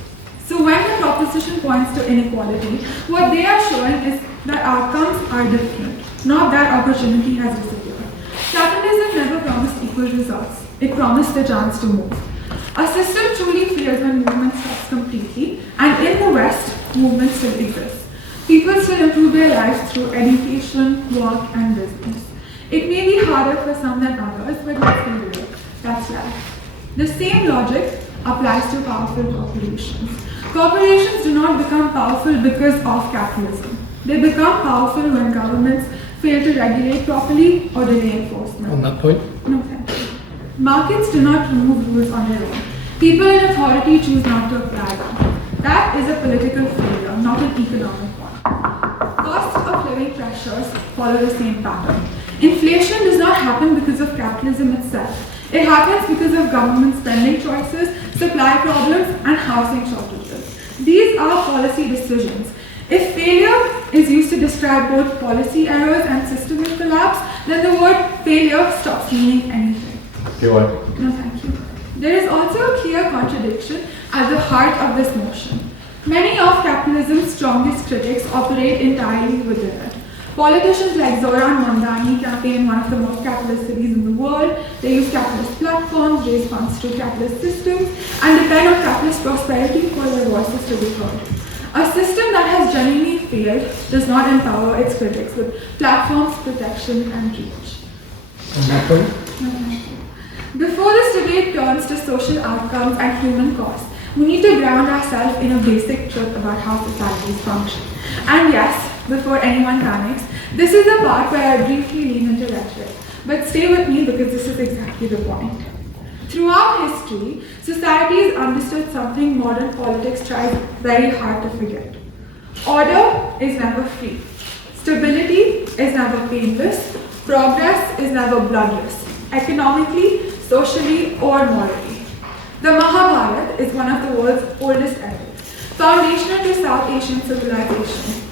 So when the proposition points to inequality, what they are showing is that outcomes are different, not that opportunity has disappeared. Capitalism never promised equal results. It promised the chance to move. A system truly fails when movement stops completely, and in the West, movement still exists. People still improve their lives through education, work, and business. It may be harder for some than others, but let's be real. That's life. The same logic applies to powerful corporations. Corporations do not become powerful because of capitalism. They become powerful when governments fail to regulate properly or delay enforcement. On that point. No, thank you. Markets do not remove rules on their own. People in authority choose not to apply them. That is a political failure, not an economic one. Cost of living pressures follow the same pattern. Inflation does not happen because of capitalism itself. It happens because of government spending choices, supply problems, and housing shortages. These are policy decisions. If failure is used to describe both policy errors and systemic collapse, then the word failure stops meaning anything. No, thank you. There is also a clear contradiction at the heart of this motion. Many of capitalism's strongest critics operate entirely within it. Politicians like Mordani campaign one of the most capitalist cities in the world. They use capitalist platforms, raise funds through capitalist systems, and depend on capitalist prosperity for their voices to be heard. A system that has genuinely failed does not empower its critics with platforms, protection, and reach. Before this debate turns to social outcomes and human costs, we need to ground ourselves in a basic truth about how societies function. And yes, before anyone panics, this is the part where I briefly lean into rhetoric. But stay with me because this is exactly the point. Throughout history, societies understood something modern politics tries very hard to forget. Order is never free. Stability is never painless. Progress is never bloodless, economically, socially, or morally. The Mahabharata is one of the world's oldest epics, foundational to South Asian civilization.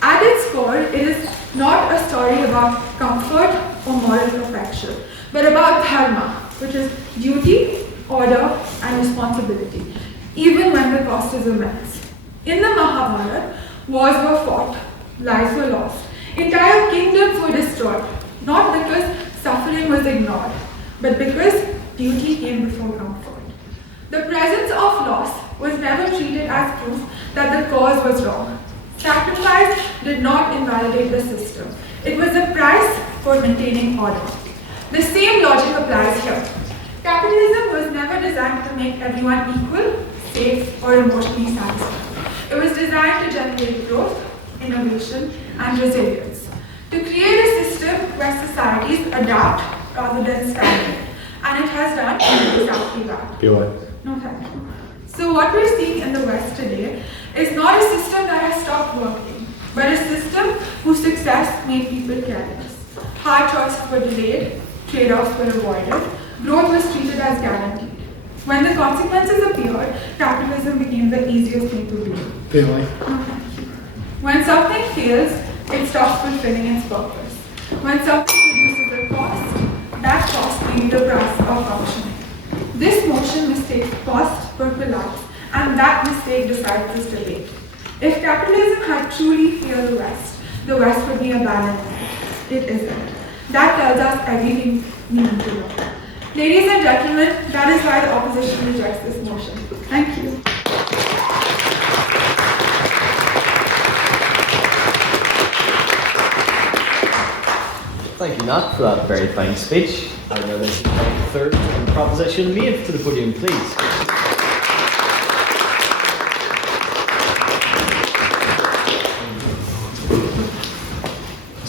At its core, it is not a story about comfort or moral perfection, but about dharma, which is duty, order, and responsibility, even when the cost is immense. In the Mahabharata, wars were fought, lives were lost, entire kingdoms were destroyed, not because suffering was ignored, but because duty came before comfort. The presence of loss was never treated as proof that the cause was wrong. Sacrifice did not invalidate the system. It was a price for maintaining order. The same logic applies here. Capitalism was never designed to make everyone equal, safe, or emotionally satisfied. It was designed to generate growth, innovation, and resilience. To create a system where societies adapt rather than stagnate. And it has done exactly that. No, thank you. So what we're seeing in the West today is not a system that has stopped working, but a system whose success made people careless. Hard choices were delayed, trade-offs were avoided, growth was treated as guaranteed. When the consequences appeared, capitalism became the easiest thing to do. When something fails, it stops fulfilling its purpose. When something produces a cost, that cost may be the price of functioning. This motion mistakes cost for collapse, and that mistake decides this debate. If capitalism had truly failed the West would be abandoned. It isn't. That tells us everything we need to know. Ladies and gentlemen, that is why the opposition rejects this motion. Thank you. Thank you, Nat, for that very fine speech. I know this is the third proposition. Maeve, to the podium, please.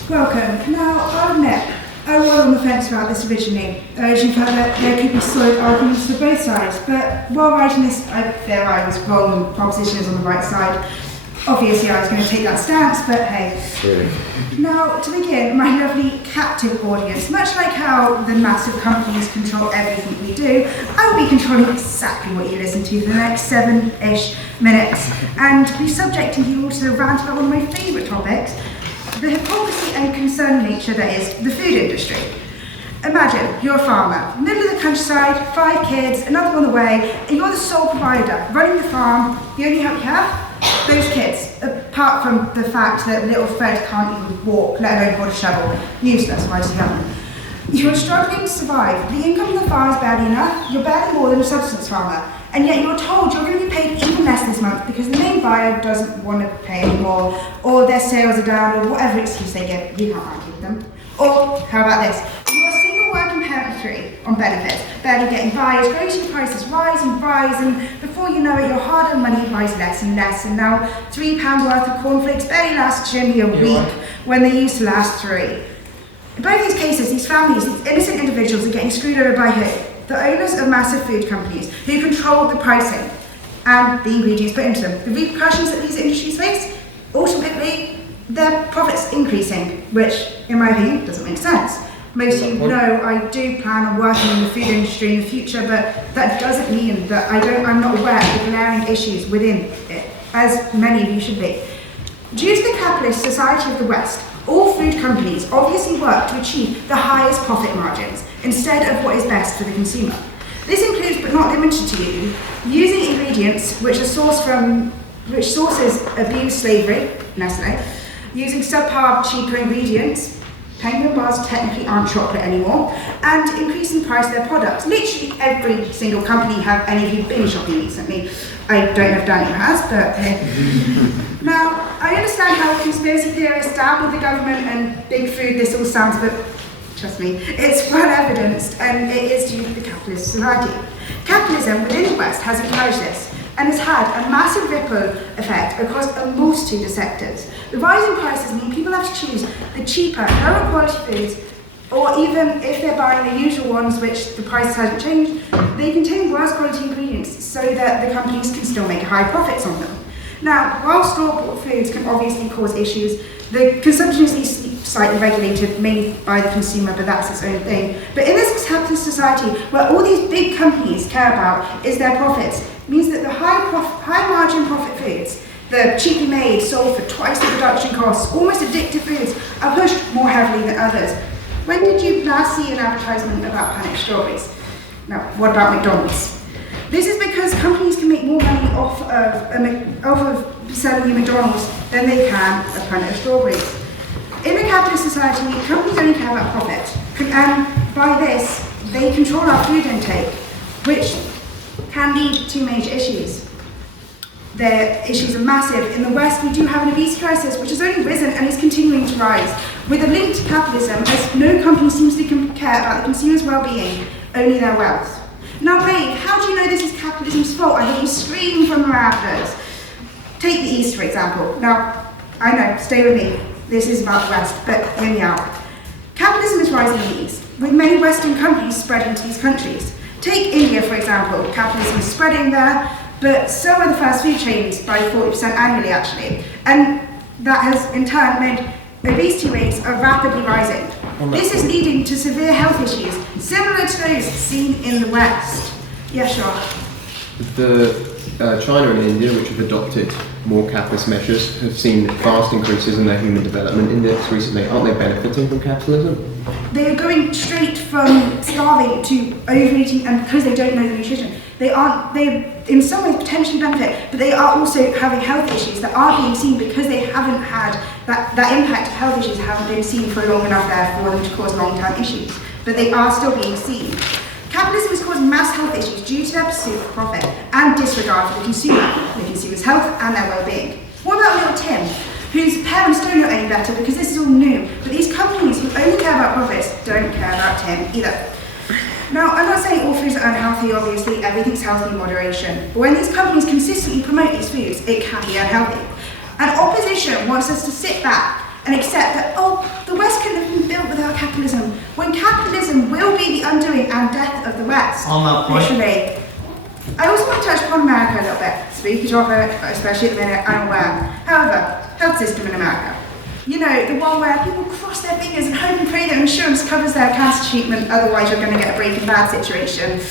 Welcome. Now, I'll admit, I was on the fence about this originally, urging felt that there could be solid arguments for both sides, but while writing this, I feel I was wrong and proposition is on the right side. Obviously, I was going to take that stance, but hey. Now, to begin, my lovely captive audience, much like how the massive companies control everything we do, I will be controlling exactly what you listen to for the next 7-ish minutes, and be subjecting you all to a rant about one of my favourite topics, the hypocrisy and concerned nature that is the food industry. Imagine, you're a farmer, middle of the countryside, 5 kids, another on the way, and you're the sole provider, running the farm. The only help you have? Those kids, apart from the fact that little Fred can't even walk, let alone hold a shovel. Useless, why does he have them? You're struggling to survive. The income of the farm is barely enough. You're barely more than a subsistence farmer. And yet you're told you're going to be paid even less this month because the main buyer doesn't want to pay anymore, or their sales are down, or whatever excuse they give. You can't argue with them. Or, how about this? You're a single working parent of 3 on benefits, barely getting by as grocery prices rise, and before you know it, your hard-earned money buys less and less, and now £3 worth of cornflakes barely last Jimmy a week when they used to last 3. In both these cases, these families, these innocent individuals are getting screwed over by who? The owners of massive food companies who control the pricing and the ingredients put into them. The repercussions that these industries face, ultimately, their profits increasing, which, in my opinion, doesn't make sense. Most of you know I do plan on working in the food industry in the future, but that doesn't mean that I'm not aware of the glaring issues within it, as many of you should be. Due to the capitalist society of the West, all food companies obviously work to achieve the highest profit margins instead of what is best for the consumer. This includes, but not limited to, using ingredients which sources abuse slavery, Nestle, using subpar, cheaper ingredients. Penguin bars technically aren't chocolate anymore, and increasing the price of their products. Literally every single company. Have any of you been shopping recently? I don't know if Daniel has, but now, I understand how conspiracy theorists down with the government and big food, this all sounds a bit, trust me, it's well evidenced, and it is due to the capitalist society. Capitalism within the West has encouraged this, and has had a massive ripple effect across a multitude of sectors. The rising prices mean people have to choose the cheaper, lower quality foods, or even if they're buying the usual ones, which the price hasn't changed, they contain worse quality ingredients so that the companies can still make high profits on them. Now, while store-bought foods can obviously cause issues, the consumption is slightly regulated, mainly by the consumer, but that's its own thing. But in this capitalist society, where all these big companies care about is their profits, means that the high margin profit foods, the cheaply made, sold for twice the production costs, almost addictive foods, are pushed more heavily than others. When did you last see an advertisement about panic strawberries? Now, what about McDonald's? This is because companies can make more money off of selling you McDonald's than they can a pint of strawberries. In a capitalist society, companies only care about profit, and by this, they control our food intake, which can lead to major issues. The issues are massive. In the West, we do have an obesity crisis, which has only risen and is continuing to rise, with a link to capitalism, as no company seems to care about the consumer's well-being, only their wealth. Now, Maeve, how do you know this is capitalism's fault? I hear you scream from the rafters. Take the East, for example. Now, I know, stay with me. This is about the West, but hear me out. Capitalism is rising in the East, with many Western companies spreading to these countries. Take India, for example. Capitalism is spreading there, but so are the fast food chains by 40% annually, actually. And that has, in turn, meant obesity rates are rapidly rising. This is leading to severe health issues, similar to those seen in the West. Yeah, sure. China and India, which have adopted more capitalist measures, have seen vast increases in their human development index recently. Aren't they benefiting from capitalism? They are going straight from starving to overeating, and because they don't know the nutrition, they in some ways potentially benefit, but they are also having health issues that aren't being seen because they haven't had that impact of health issues haven't been seen for long enough there for them to cause long-term issues, but they are still being seen. Capitalism is causing mass health issues due to their pursuit of profit and disregard for the consumer's health and their well-being. What about little Tim, whose parents don't know any better because this is all new, but these companies who only care about profits don't care about Tim either. Now, I'm not saying all foods are unhealthy, obviously, everything's healthy in moderation, but when these companies consistently promote these foods, it can be unhealthy. And opposition wants us to sit back and accept that, the West couldn't have been built without capitalism, when capitalism will be the undoing and death of the West. On that point. Literally. I also want to touch upon America a little bit. Spooky topic, especially at the minute, I'm aware. However, health system in America. You know, the one where people cross their fingers and hope and pray that insurance covers their cancer treatment, otherwise you're going to get a Breaking Bad situation.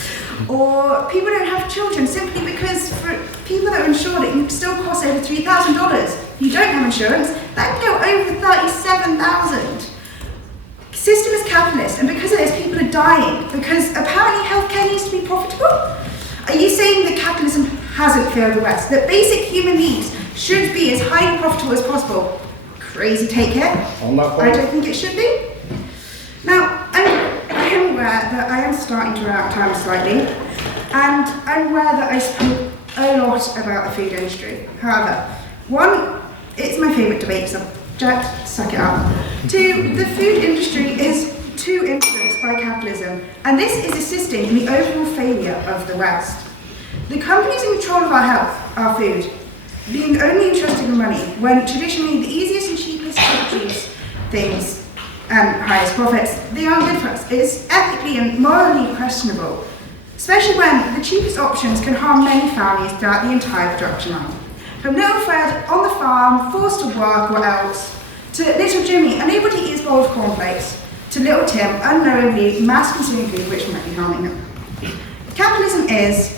Or people don't have children simply because for people that are insured it can still cost over $3,000. If you don't have insurance, that can go over $37,000. System is capitalist, and because of this, people are dying because apparently healthcare needs to be profitable. Are you saying that capitalism hasn't failed the West? That basic human needs should be as highly profitable as possible? Crazy take here. I don't think it should be. Now, I am aware that I am starting to run out of time slightly, and I'm aware that I spoke a lot about the food industry. However, one, it's my favourite debate subject, suck it up. Two, the food industry is too influenced by capitalism, and this is assisting in the overall failure of the West. The companies in control of our health, our food, being only interested in money, when traditionally the easiest and cheapest to produce things and highest profits, they aren't good for us. It's ethically and morally questionable, especially when the cheapest options can harm many families throughout the entire production line. From little Fred on the farm, forced to work or else, to little Jimmy, unable to eat his bowl of cornflakes, to little Tim, unknowingly mass-consuming food which might be harming him. Capitalism is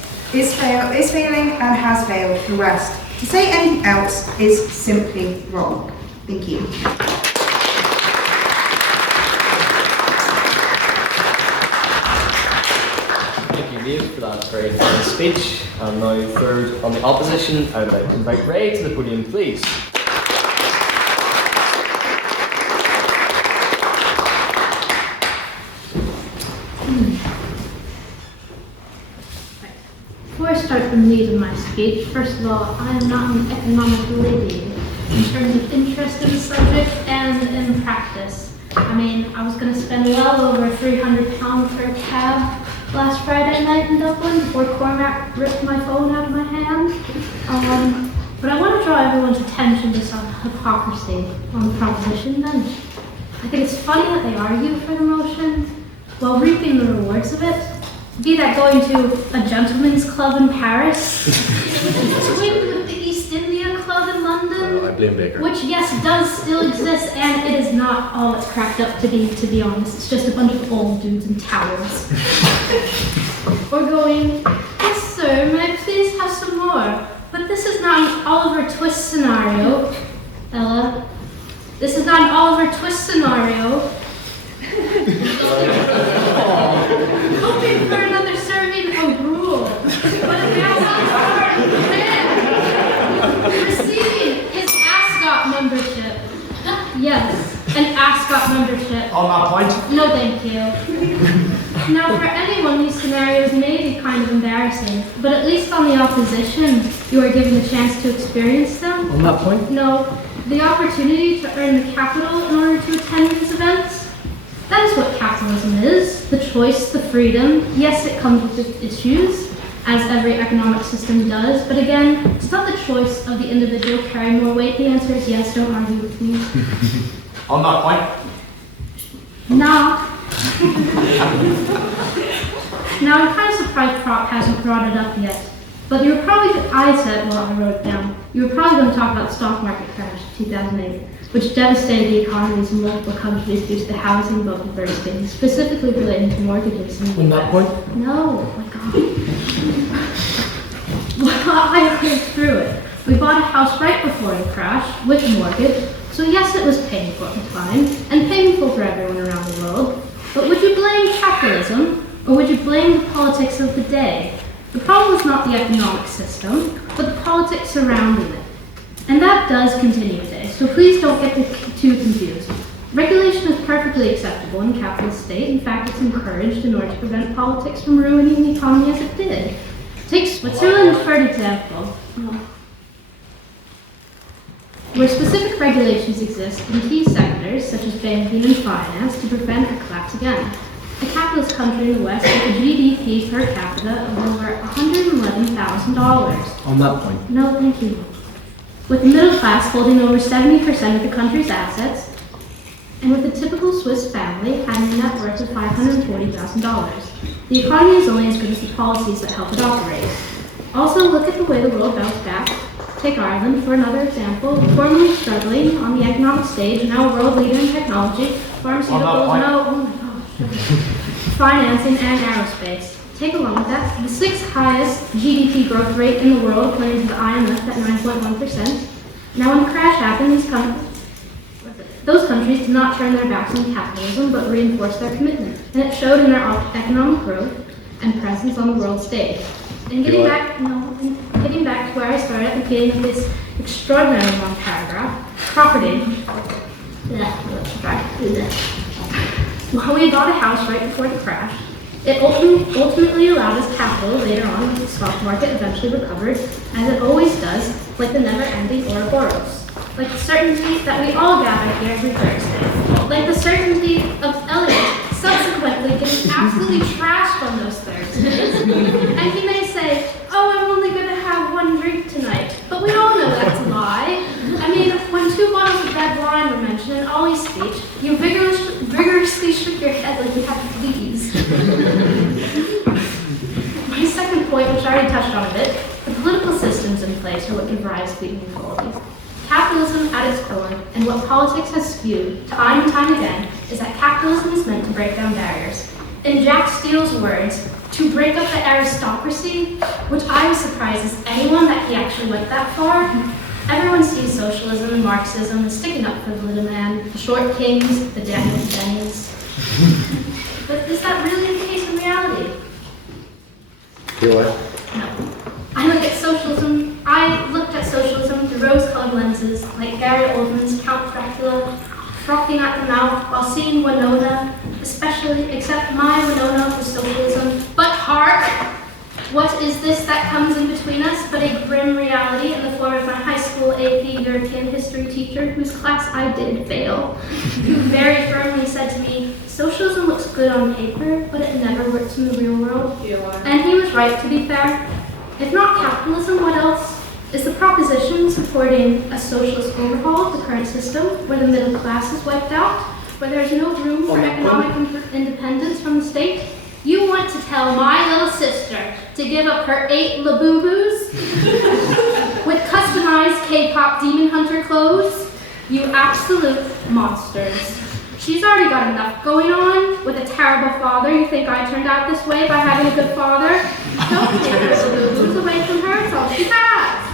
failing and has failed the West. To say anything else is simply wrong. Thank you. Thank you, Maeve, for that very fine speech. And now, third on the opposition, I would like to invite Rea to the podium, please. Before I start the meat of my speech, first of all, I am not an economic lady in terms of interest in the subject and in practice. I mean, I was going to spend well over £300 for a cab last Friday night in Dublin before Cormac ripped my phone out of my hand. But I want to draw everyone's attention to some hypocrisy on the proposition then. I think it's funny that they argue for the motion while reaping the rewards of it. Be that going to a gentleman's club in Paris, twinned with the East India Club in London, I blame Baker. which yes does still exist, and it is not all it's cracked up to be honest. It's just a bunch of old dudes in towels. Or going, yes sir, may I please have some more? But this is not an Oliver Twist scenario, Ella. This is not an Oliver Twist scenario. Hoping for another serving of gruel, but a man receiving his ASCOT membership. Yes, an ASCOT membership. On that point? No, thank you. Now, for anyone, these scenarios may be kind of embarrassing, but at least on the opposition, you are given the chance to experience them. On that point? No, the opportunity to earn the capital in order to attend these events. That is what capitalism is, the choice, the freedom. Yes, it comes with issues, as every economic system does, but again, it's not the choice of the individual carrying more weight. The answer is yes, don't argue with me. On that point? Nah. Now, I'm kind of surprised Prop hasn't brought it up yet, but you were probably, I wrote it down, you were probably going to talk about the stock market crash of 2008. Which devastated the economies in multiple countries due to the housing bubble bursting, specifically relating to mortgages. On that point? No, oh my God. Well, I lived through it. We bought a house right before the crash, with a mortgage, so yes, it was painful at the time, and painful for everyone around the world. But would you blame capitalism, or would you blame the politics of the day? The problem was not the economic system, but the politics surrounding it. And that does continue today, so please don't get too confused. Regulation is perfectly acceptable in a capitalist state. In fact, it's encouraged in order to prevent politics from ruining the economy as it did. Take Switzerland for an example, where specific regulations exist in key sectors such as banking and finance to prevent a collapse again. A capitalist country in the West with a GDP per capita of over $111,000. On that point? No, thank you. With the middle class holding over 70% of the country's assets, and with a typical Swiss family having a net worth of $540,000. The economy is only as good as the policies that help it operate. Also, look at the way the world bounced back. Take Ireland for another example. Formerly struggling on the economic stage, now a world leader in technology, pharmaceuticals, financing, and aerospace. Take along with that the 6th highest GDP growth rate in the world, according to the IMF, at 9.1%. Now, when the crash happened, those countries did not turn their backs on capitalism, but reinforced their commitment, and it showed in their economic growth and presence on the world stage. And getting back to where I started at the beginning of this extraordinarily long paragraph, property. While we bought a house right before the crash, it ultimately allowed us capital later on when the stock market eventually recovered, as it always does, like the never-ending Ouroboros. Like the certainty that we all gather here every Thursday. Like the certainty of Elliot subsequently getting absolutely trashed on those Thursdays. And he may say, oh, I'm only going to have one drink tonight. But we all know that's a lie. I mean, when 2 bottles of red wine were mentioned in Ollie's speech, you vigorously shook your head like you had fleas. My second point, which I already touched on a bit, the political systems in place are what give rise to inequalities. Capitalism at its core, and what politics has spewed time and time again, is that capitalism is meant to break down barriers. In Jack Steele's words, to break up the aristocracy, which I was surprised as anyone that he actually went that far. Everyone sees socialism and Marxism as sticking up for the little man, the short kings, the Daniel Denies. But is that really the case in reality? Really? No. I looked at socialism through rose-colored lenses, like Gary Oldman's Count Dracula, frothing at the mouth while seeing Winona, except my Winona was socialism. But hark! What is this that comes in between us but a grim reality in the form of my high school AP European history teacher, whose class I did fail, who very firmly said to me, socialism looks good on paper, but it never works in the real world. And he was right, to be fair. If not capitalism, what else? Is the proposition supporting a socialist overhaul of the current system, where the middle class is wiped out, where there's no room for economic independence from the state? You want to tell my little sister to give up her 8 Labubu's with customized K-pop demon hunter clothes? You absolute monsters. She's already got enough going on with a terrible father. You think I turned out this way by having a good father? Don't take her Labubu's away from her, it's all she has.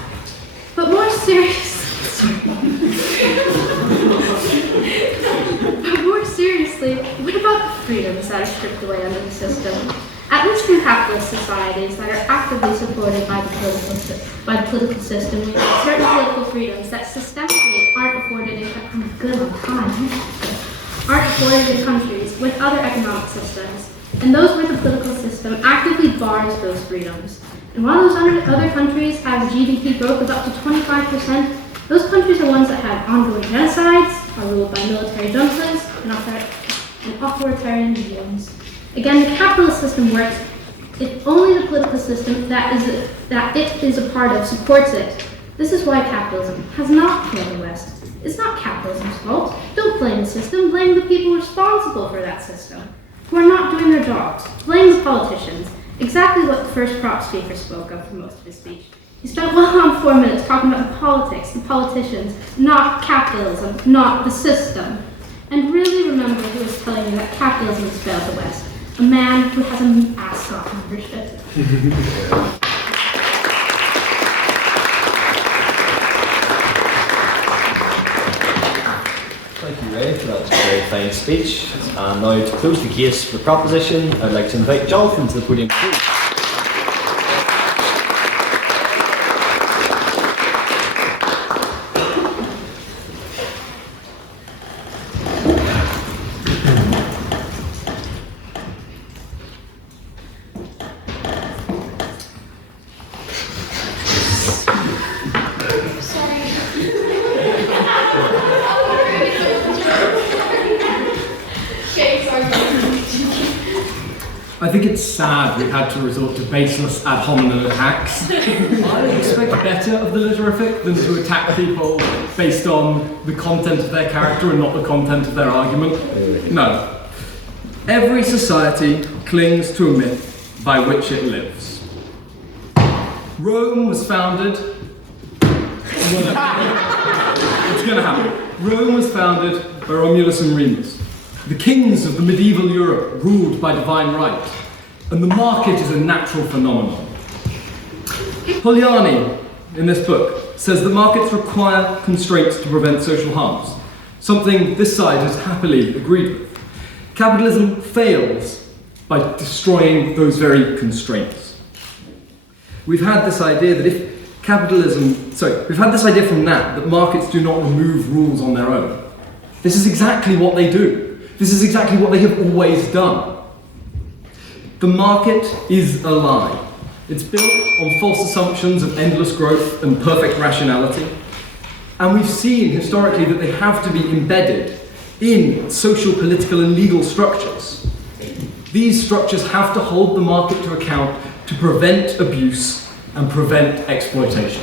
But more seriously, what about the freedoms that are stripped away under the system? At least in capitalist societies that are actively supported by the political system, we have certain political freedoms that systemically aren't afforded in countries with other economic systems, and those where the political system actively bars those freedoms. And while those other countries have GDP growth of up to 25%, those countries are ones that have ongoing genocides, are ruled by military juntas, and authoritarian regimes. Again, the capitalist system works if only the political system that it is a part of supports it. This is why capitalism has not failed the West. It's not capitalism's fault. Don't blame the system, blame the people responsible for that system, who are not doing their jobs. Blame the politicians. Exactly what the first prop speaker spoke of for most of his speech. He spent well on 4 minutes talking about the politics, the politicians, not capitalism, not the system. And really remember who was telling you that capitalism has failed the West. A man who has an ascot membership. Thank you, Ray, for that very fine speech. And now to close the case for the proposition, I'd like to invite Jonathan to the podium, please. I think it's sad we had to resort to baseless ad hominem attacks. I expect better of the literafic than to attack people based on the content of their character and not the content of their argument. No. Every society clings to a myth by which it lives. Rome was founded... It's going to happen. Rome was founded by Romulus and Remus. The kings of the medieval Europe ruled by divine right, and the market is a natural phenomenon. Polanyi, in this book, says that markets require constraints to prevent social harms, something this side has happily agreed with. Capitalism fails by destroying those very constraints. We've had this idea that we've had this idea from Nat that markets do not remove rules on their own. This is exactly what they do. This is exactly what they have always done. The market is a lie. It's built on false assumptions of endless growth and perfect rationality. And we've seen historically that they have to be embedded in social, political, and legal structures. These structures have to hold the market to account to prevent abuse and prevent exploitation.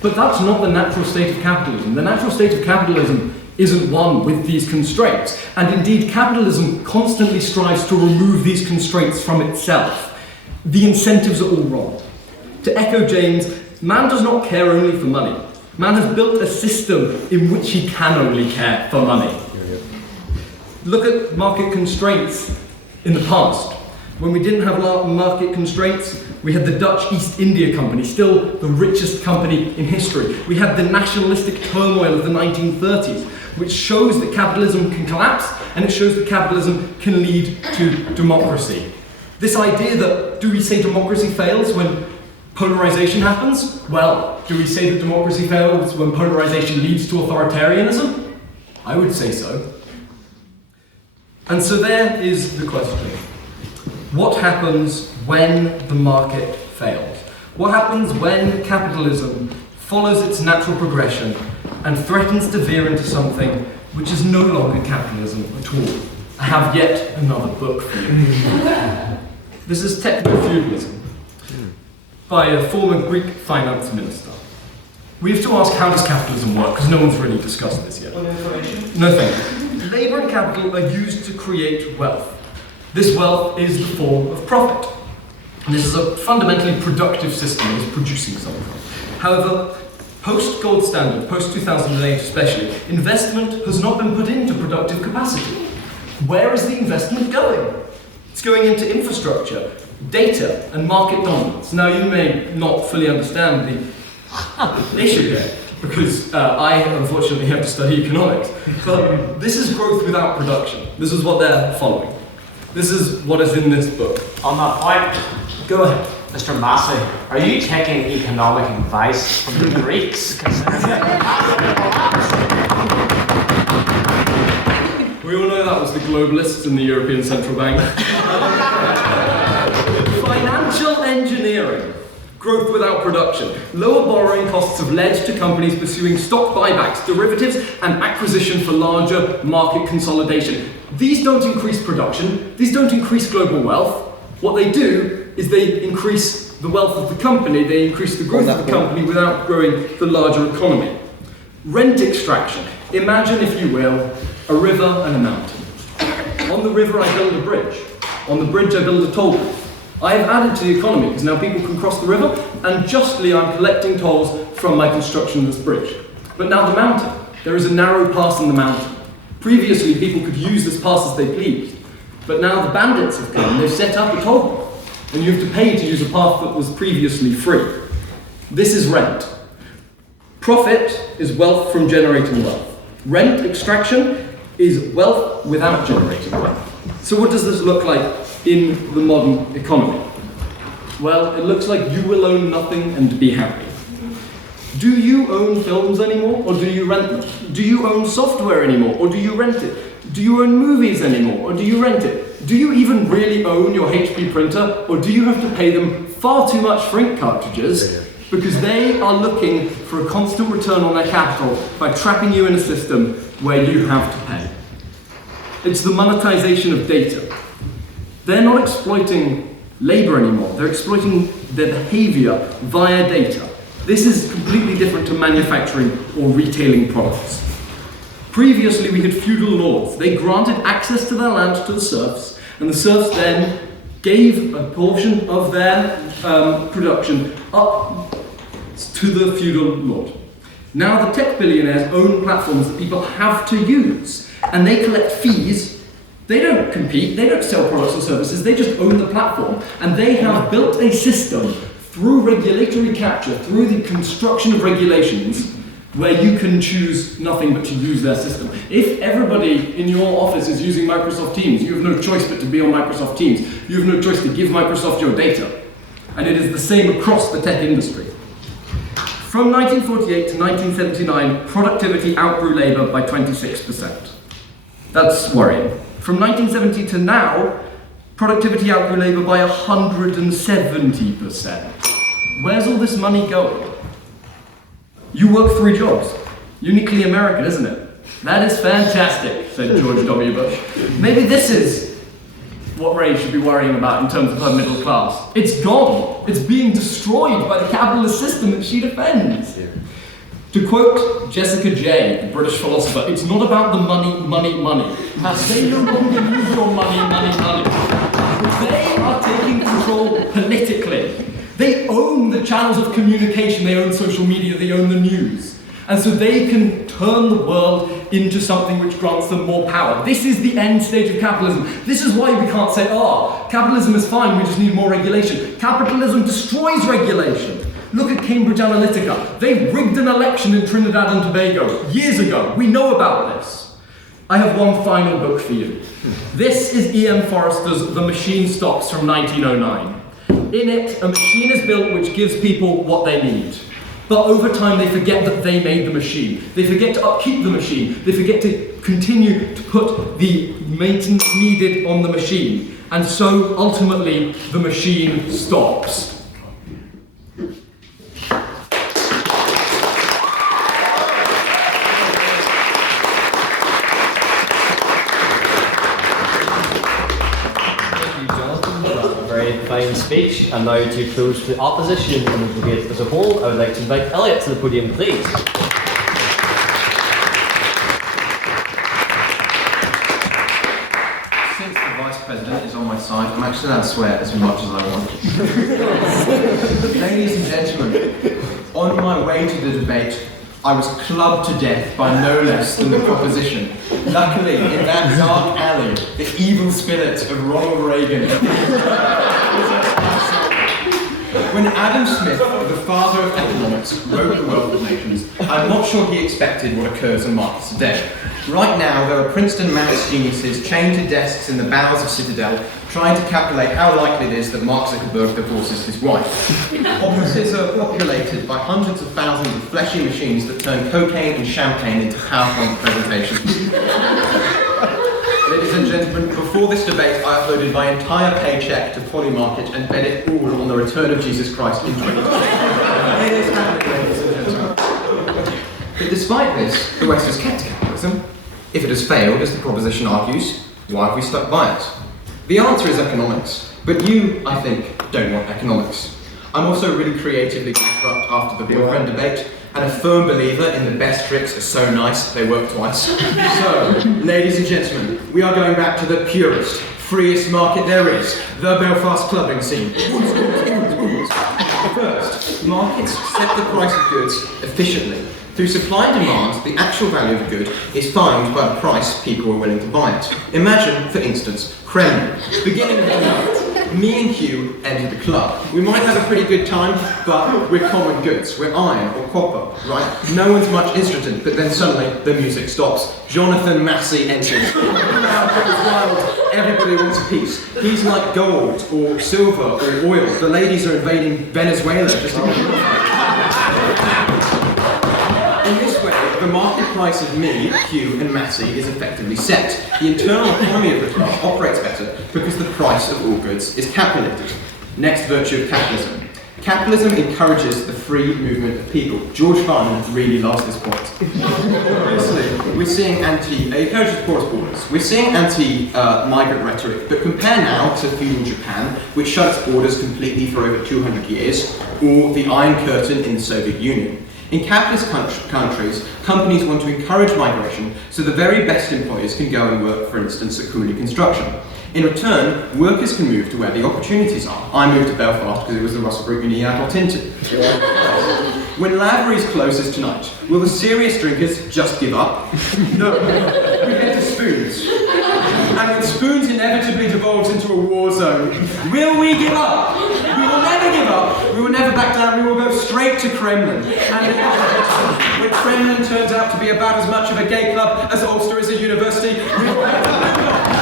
But that's not the natural state of capitalism. The natural state of capitalism isn't one with these constraints. And indeed, capitalism constantly strives to remove these constraints from itself. The incentives are all wrong. To echo James, man does not care only for money. Man has built a system in which he can only care for money. Look at market constraints in the past. When we didn't have market constraints, we had the Dutch East India Company, still the richest company in history. We had the nationalistic turmoil of the 1930s, which shows that capitalism can collapse, and it shows that capitalism can lead to democracy. This idea that, do we say democracy fails when polarization happens? Well, do we say that democracy fails when polarization leads to authoritarianism? I would say so. And so there is the question. What happens when the market fails? What happens when capitalism follows its natural progression and threatens to veer into something which is no longer capitalism at all? I have yet another book for you. This is Techno-Feudalism by a former Greek finance minister. We have to ask, how does capitalism work? Because no one's really discussed this yet. No thank you. Labour and capital are used to create wealth. This wealth is the form of profit. And this is a fundamentally productive system that is producing something. However, post-gold standard, post-2008 especially, investment has not been put into productive capacity. Where is the investment going? It's going into infrastructure, data, and market dominance. Now, you may not fully understand the issue here, because I unfortunately have to study economics. But this is growth without production. This is what they're following. This is what is in this book. On that point, go ahead. Mr. Massey, are you taking economic advice from the Greeks? We all know that was the globalists in the European Central Bank. Financial engineering. Growth without production. Lower borrowing costs have led to companies pursuing stock buybacks, derivatives, and acquisition for larger market consolidation. These don't increase production. These don't increase global wealth. What they do is they increase the wealth of the company. They increase the growth of the company without growing the larger economy. Rent extraction. Imagine, if you will, a river and a mountain. On the river, I build a bridge. On the bridge, I build a toll booth. I have added to the economy because now people can cross the river, and justly I'm collecting tolls from my construction of this bridge. But now the mountain. There is a narrow pass in the mountain. Previously, people could use this pass as they pleased. But now the bandits have come and they've set up a toll booth, and you have to pay to use a path that was previously free. This is rent. Profit is wealth from generating wealth. Rent extraction is wealth without generating wealth. So what does this look like in the modern economy? Well, it looks like you will own nothing and be happy. Do you own films anymore, or do you rent them? Do you own software anymore, or do you rent it? Do you own movies anymore, or do you rent it? Do you even really own your HP printer, or do you have to pay them far too much for ink cartridges because they are looking for a constant return on their capital by trapping you in a system where you have to pay? It's the monetization of data. They're not exploiting labor anymore. They're exploiting their behavior via data. This is completely different to manufacturing or retailing products. Previously, we had feudal lords. They granted access to their land to the serfs, and the serfs then gave a portion of their production up to the feudal lord. Now the tech billionaires own platforms that people have to use, and they collect fees. They don't compete, they don't sell products or services, they just own the platform, and they have built a system through regulatory capture, through the construction of regulations, where you can choose nothing but to use their system. If everybody in your office is using Microsoft Teams, you have no choice but to be on Microsoft Teams. You have no choice to give Microsoft your data. And it is the same across the tech industry. From 1948 to 1979, productivity outgrew labour by 26%. That's worrying. From 1970 to now, productivity outgrew labour by 170%. Where's all this money going? You work 3 jobs. Uniquely American, isn't it? That is fantastic, said George W. Bush. Maybe this is what Ray should be worrying about in terms of her middle class. It's gone. It's being destroyed by the capitalist system that she defends. To quote Jessica Jay, the British philosopher, it's not about the money, money, money. They no longer use your money, money, money. They are taking control politically. They own the channels of communication, they own social media, they own the news. And so they can turn the world into something which grants them more power. This is the end stage of capitalism. This is why we can't say, capitalism is fine, we just need more regulation. Capitalism destroys regulation. Look at Cambridge Analytica. They rigged an election in Trinidad and Tobago years ago. We know about this. I have one final book for you. This is E.M. Forrester's The Machine Stops from 1909. In it, a machine is built which gives people what they need. But over time, they forget that they made the machine. They forget to upkeep the machine. They forget to continue to put the maintenance needed on the machine. And so, ultimately, the machine stops. Fine speech, and now to close the opposition and the debate as a whole, I would like to invite Elliot to the podium, please. Since the Vice President is on my side, I'm actually allowed to swear as much as I want. Ladies and gentlemen, on my way to the debate, I was clubbed to death by no less than the proposition. Luckily, in that dark alley, the evil spirit of Ronald Reagan. When Adam Smith, the father of economics, wrote The Wealth of Nations, I'm not sure he expected what occurs in markets today. Right now, there are Princeton maths geniuses chained to desks in the bowels of Citadel, trying to calculate how likely it is that Mark Zuckerberg divorces his wife. Offices are populated by hundreds of thousands of fleshy machines that turn cocaine and champagne into PowerPoint presentations. Ladies and gentlemen, before this debate, I uploaded my entire paycheck to Polymarket and bet it all on the return of Jesus Christ in 2020. It is happening, ladies and gentlemen. But despite this, the West has kept capitalism. If it has failed, as the proposition argues, why have we stuck by it? The answer is economics, but you, I think, don't want economics. I'm also really creatively bankrupt after the boyfriend debate, and a firm believer in the best tricks are so nice they work twice. So, ladies and gentlemen, we are going back to the purest, freest market there is, the Belfast clubbing scene. First, markets set the price of goods efficiently. Through supply and demand, the actual value of a good is found by the price people are willing to buy it. Imagine, for instance, Kremlin. Beginning of the night, me and Hugh entered the club. We might have a pretty good time, but we're common goods. We're iron or copper, right? No one's much interested, but then suddenly the music stops. Jonathan Massey enters. Everybody wants a piece. He's like gold or silver or oil. The ladies are invading Venezuela just to get In this way, the market price of me, Hugh, and Massey is effectively set. The internal economy of the club operates better because the price of all goods is calculated. Next virtue of capitalism. Capitalism encourages the free movement of people. George Farman really loves this point. Firstly, we're seeing it encourages porous borders. We're seeing anti-migrant rhetoric, but compare now to feudal Japan, which shut its borders completely for over 200 years, or the Iron Curtain in the Soviet Union. In capitalist countries, companies want to encourage migration so the very best employers can go and work, for instance, at Cooley Construction. In return, workers can move to where the opportunities are. I moved to Belfast because it was the Russell Group uni I got into. When Lavery's closes tonight, will the serious drinkers just give up? No, we get to spoons. And when spoons inevitably devolves into a war zone, will we give up? We will never give up. We will never back down. We will go straight to Kremlin. And when Kremlin turns out to be about as much of a gay club as Ulster is a university, we will have to move on.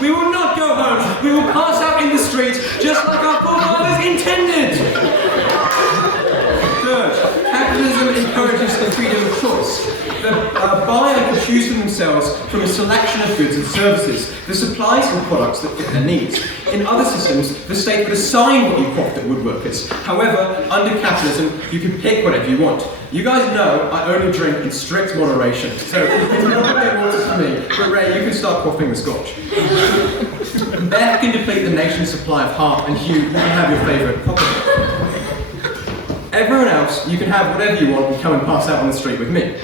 We will not go home. We will pass out in the street just like our forefathers intended. Third, capitalism encourages the freedom of choice. The buyer can choose for themselves from a selection of goods and services, the supplies and products that fit their needs. In other systems, the state would assign what you profit woodworkers. However, under capitalism, you can pick whatever you want. You guys know I only drink in strict moderation, so it's not a bit water for me, but Ray, you can start quaffing the scotch. Beth can deplete the nation's supply of heart, and Hugh, you can have your favourite copper. Everyone else, you can have whatever you want and come and pass out on the street with me.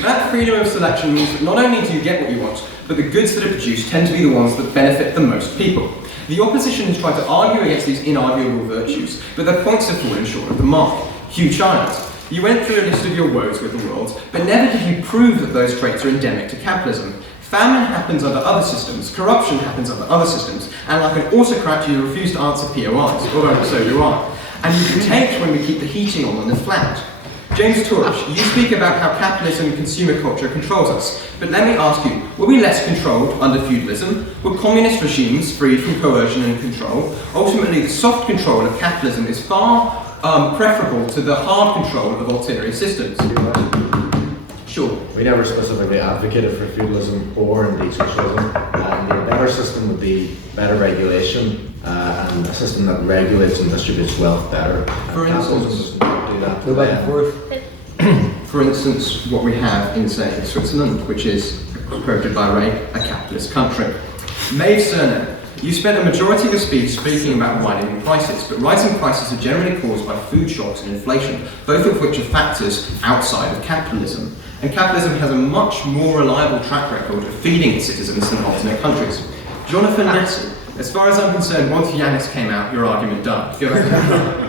That freedom of selection means that not only do you get what you want, but the goods that are produced tend to be the ones that benefit the most people. The opposition has tried to argue against these inarguable virtues, but their points have fallen short of the mark. Hugh Child, you went through a list of your woes with the world, but never did you prove that those traits are endemic to capitalism. Famine happens under other systems, corruption happens under other systems, and like an autocrat you refuse to answer POIs, although so do I. And you detect when we keep the heating on in the flat. James Tourish, you speak about how capitalism and consumer culture controls us, but let me ask you, were we less controlled under feudalism? Were communist regimes freed from coercion and control? Ultimately, the soft control of capitalism is far preferable to the hard control of ulterior systems. Sure. We never specifically advocated for feudalism or indeed socialism. The better system would be better regulation and a system that regulates and distributes wealth better. For instance, do that. go back and forth. For instance, what we have in, say, Switzerland, which is quoted by Ray, a capitalist country. Maeve surname. You spent a majority of your speech speaking about widening prices, but rising prices are generally caused by food shocks and inflation, both of which are factors outside of capitalism. And capitalism has a much more reliable track record of feeding its citizens than alternate countries. Jonathan Massey, as far as I'm concerned, once Yanis came out, your argument died. Go ahead.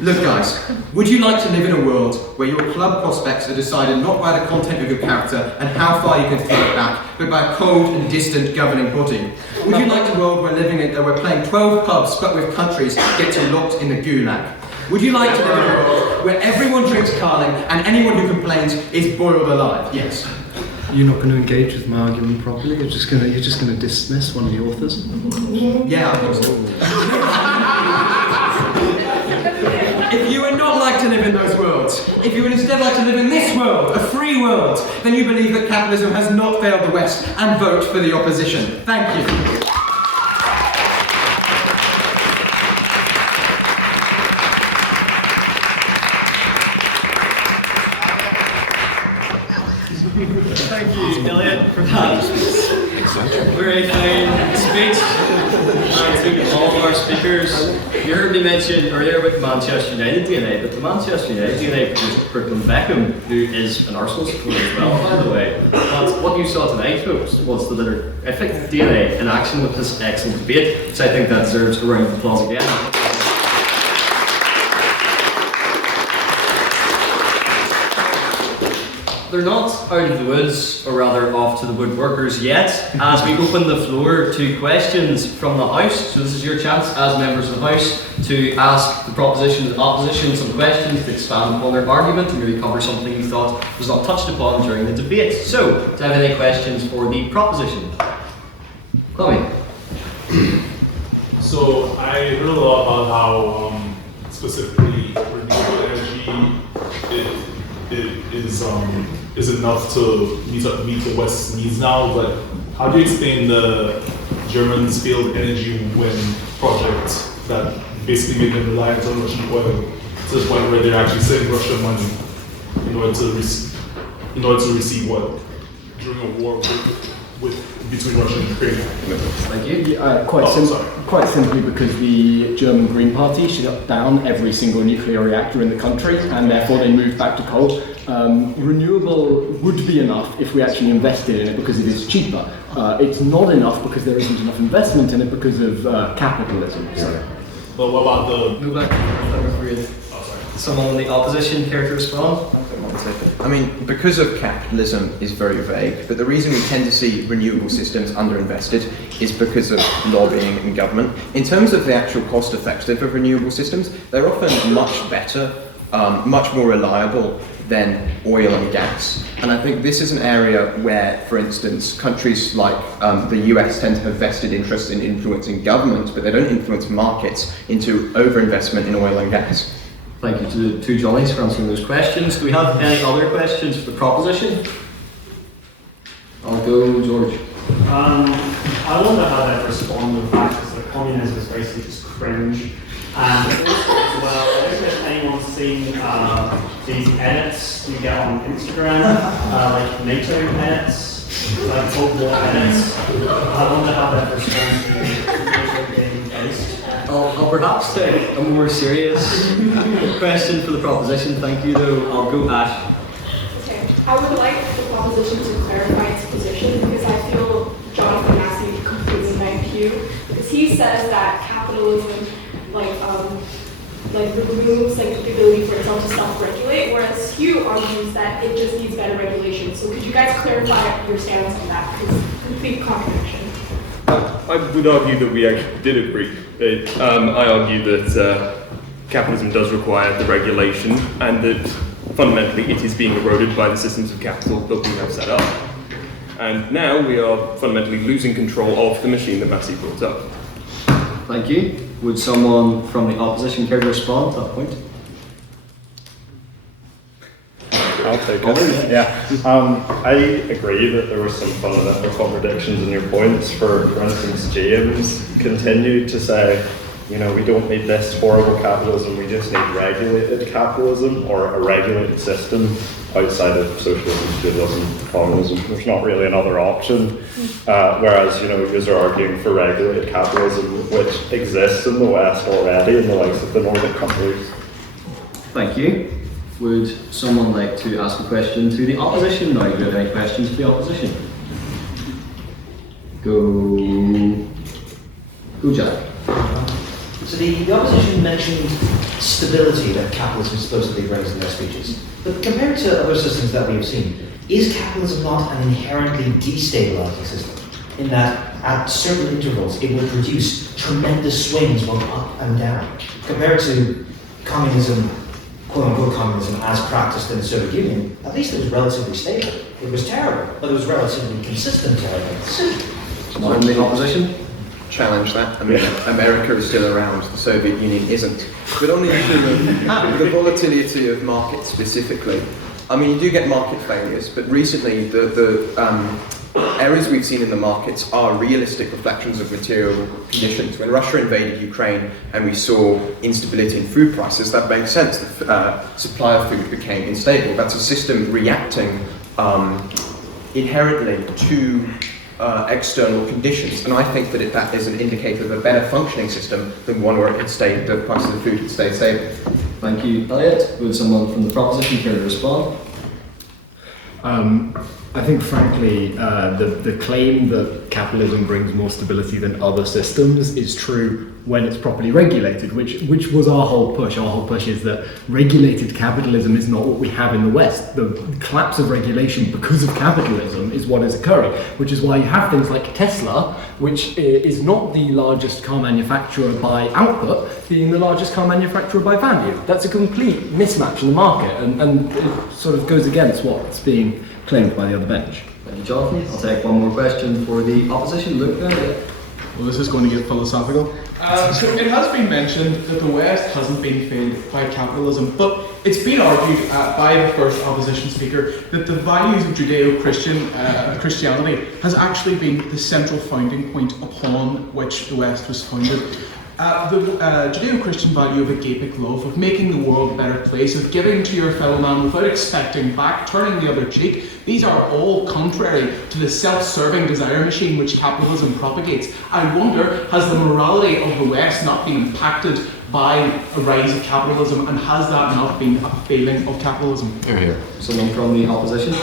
Look guys, would you like to live in a world where your club prospects are decided not by the content of your character and how far you can throw it back, but by a cold and distant governing body? Would you like a world where we're playing 12 clubs but with countries get you locked in the gulag? Would you like to live in a world where everyone drinks Carling and anyone who complains is boiled alive? Yes. You're not going to engage with my argument properly. You're just going to dismiss one of the authors. Yeah, I think so. If you would not like to live in those worlds, if you would instead like to live in this world, a free world, then you believe that capitalism has not failed the West and vote for the opposition. Thank you. Thank you, Elliot, for that very fine speech. And to all of our speakers, you heard me mention earlier about the Manchester United DNA, but the Manchester United DNA produced Brooklyn Beckham, who is an Arsenal supporter as well, by the way. But what you saw tonight, folks, was the Litter-ific DNA in action with this excellent debate, so I think that deserves a round of applause again. They're not out of the woods, or rather off to the woodworkers yet, as we open the floor to questions from the House. So this is your chance as members of the House to ask the proposition and opposition some questions to expand upon their argument and maybe cover something you thought was not touched upon during the debate. So, do I have any questions for the proposition? Chloe. So I heard a lot about how specifically renewable energy is enough to meet the West's needs now. But how do you explain the Germans' failed energy wind project that basically made them reliant on Russian oil to the point where they're actually sending Russia money in order to receive what during a war between Russia and Ukraine? Thank you. Quite simply because the German Green Party shut down every single nuclear reactor in the country, and therefore they moved back to coal. Renewable would be enough if we actually invested in it because it is cheaper. It's not enough because there isn't enough investment in it because of capitalism. So. But what about the... Move back. Someone in the opposition care to respond? I mean, because of capitalism is very vague, but the reason we tend to see renewable systems underinvested is because of lobbying and government. In terms of the actual cost effective of renewable systems, they're often much better, much more reliable than oil and gas. And I think this is an area where, for instance, countries like the US tend to have vested interest in influencing government, but they don't influence markets into overinvestment in oil and gas. Thank you to the two Johnnies for answering those questions. Do we have any other questions for the proposition? I'll go, George. I wonder how they'd respond to the fact that communism is basically just cringe. And also as well, I don't know if anyone's seen these edits you get on Instagram, like NATO edits, like Cold War edits. I wonder how they'd respond to NATO being based. I'll perhaps take a more serious question for the proposition. Thank you, though. I'll go Ash. Okay. I would like the proposition to clarify its position because I feel Jonathan Massey completely meant Hugh, because he says that capitalism removes the ability for itself to self-regulate, whereas Hugh argues that it just needs better regulation. So could you guys clarify your stance on that? Because complete contradiction. I would argue that we actually did agree. I argue that capitalism does require the regulation and that fundamentally it is being eroded by the systems of capital that we have set up. And now we are fundamentally losing control of the machine that Massey brought up. Thank you. Would someone from the opposition care to respond to that point? I'll take it. Yeah. I agree that there were some fundamental contradictions in your points. For instance, James continued to say, you know, we don't need this horrible capitalism, we just need regulated capitalism or a regulated system outside of socialism, feudalism, communism. There's not really another option. Whereas, you know, you guys are arguing for regulated capitalism, which exists in the West already in the likes of the Nordic countries. Thank you. Would someone like to ask a question to the opposition? Now, do you have any questions for the opposition? Go Jack. So the opposition mentioned stability that capitalism supposedly brings in their speeches. But compared to other systems that we have seen, is capitalism not an inherently destabilizing system? In that at certain intervals it will produce tremendous swings both up and down. Compared to communism, quote-unquote communism, as practiced in the Soviet Union, at least it was relatively stable. It was terrible, but it was relatively consistent terrible. Not in the opposition? Challenge that. I mean, America is still around, the Soviet Union isn't. But on the issue of the volatility of markets specifically, I mean, you do get market failures, but recently the errors we've seen in the markets are realistic reflections of material conditions. When Russia invaded Ukraine and we saw instability in food prices, that makes sense. The supply of food became unstable. That's a system reacting inherently to external conditions, and I think that that is an indicator of a better functioning system than one where it had stayed, the price of the food had stayed stable. Thank you, Elliot. Would someone from the proposition care to respond? I think, frankly, the claim that capitalism brings more stability than other systems is true when it's properly regulated, which was our whole push. Our whole push is that regulated capitalism is not what we have in the West. The collapse of regulation because of capitalism is what is occurring, which is why you have things like Tesla, which is not the largest car manufacturer by output, being the largest car manufacturer by value. That's a complete mismatch in the market, and it sort of goes against what's being claimed by the other bench. Thank you, Jonathan. I'll take one more question for the opposition. Luke, well, this is going to get philosophical. So it has been mentioned that the West hasn't been failed by capitalism, but it's been argued by the first opposition speaker that the values of Christianity has actually been the central founding point upon which the West was founded. The Judeo-Christian value of agapic love, of making the world a better place, of giving to your fellow man without expecting back, turning the other cheek, these are all contrary to the self-serving desire machine which capitalism propagates. I wonder, has the morality of the West not been impacted by a rise of capitalism, and has that not been a failing of capitalism? Here. Someone from the opposition?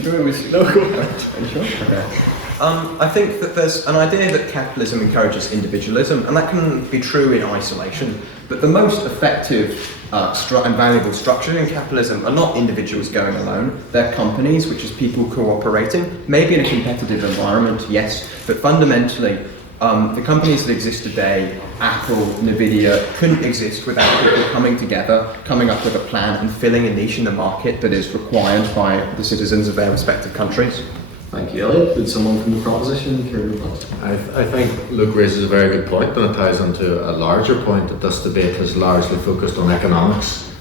Sure it was. No, go ahead. Sure? Okay. I think that there's an idea that capitalism encourages individualism, and that can be true in isolation. But the most effective and valuable structure in capitalism are not individuals going alone. They're companies, which is people cooperating, maybe in a competitive environment, yes, but fundamentally, the companies that exist today, Apple, Nvidia, couldn't exist without people coming together, coming up with a plan and filling a niche in the market that is required by the citizens of their respective countries. Thank you, Elliot. Would someone from the proposition care to reply? I think Luke raises a very good point, and it ties into a larger point that this debate has largely focused on economics.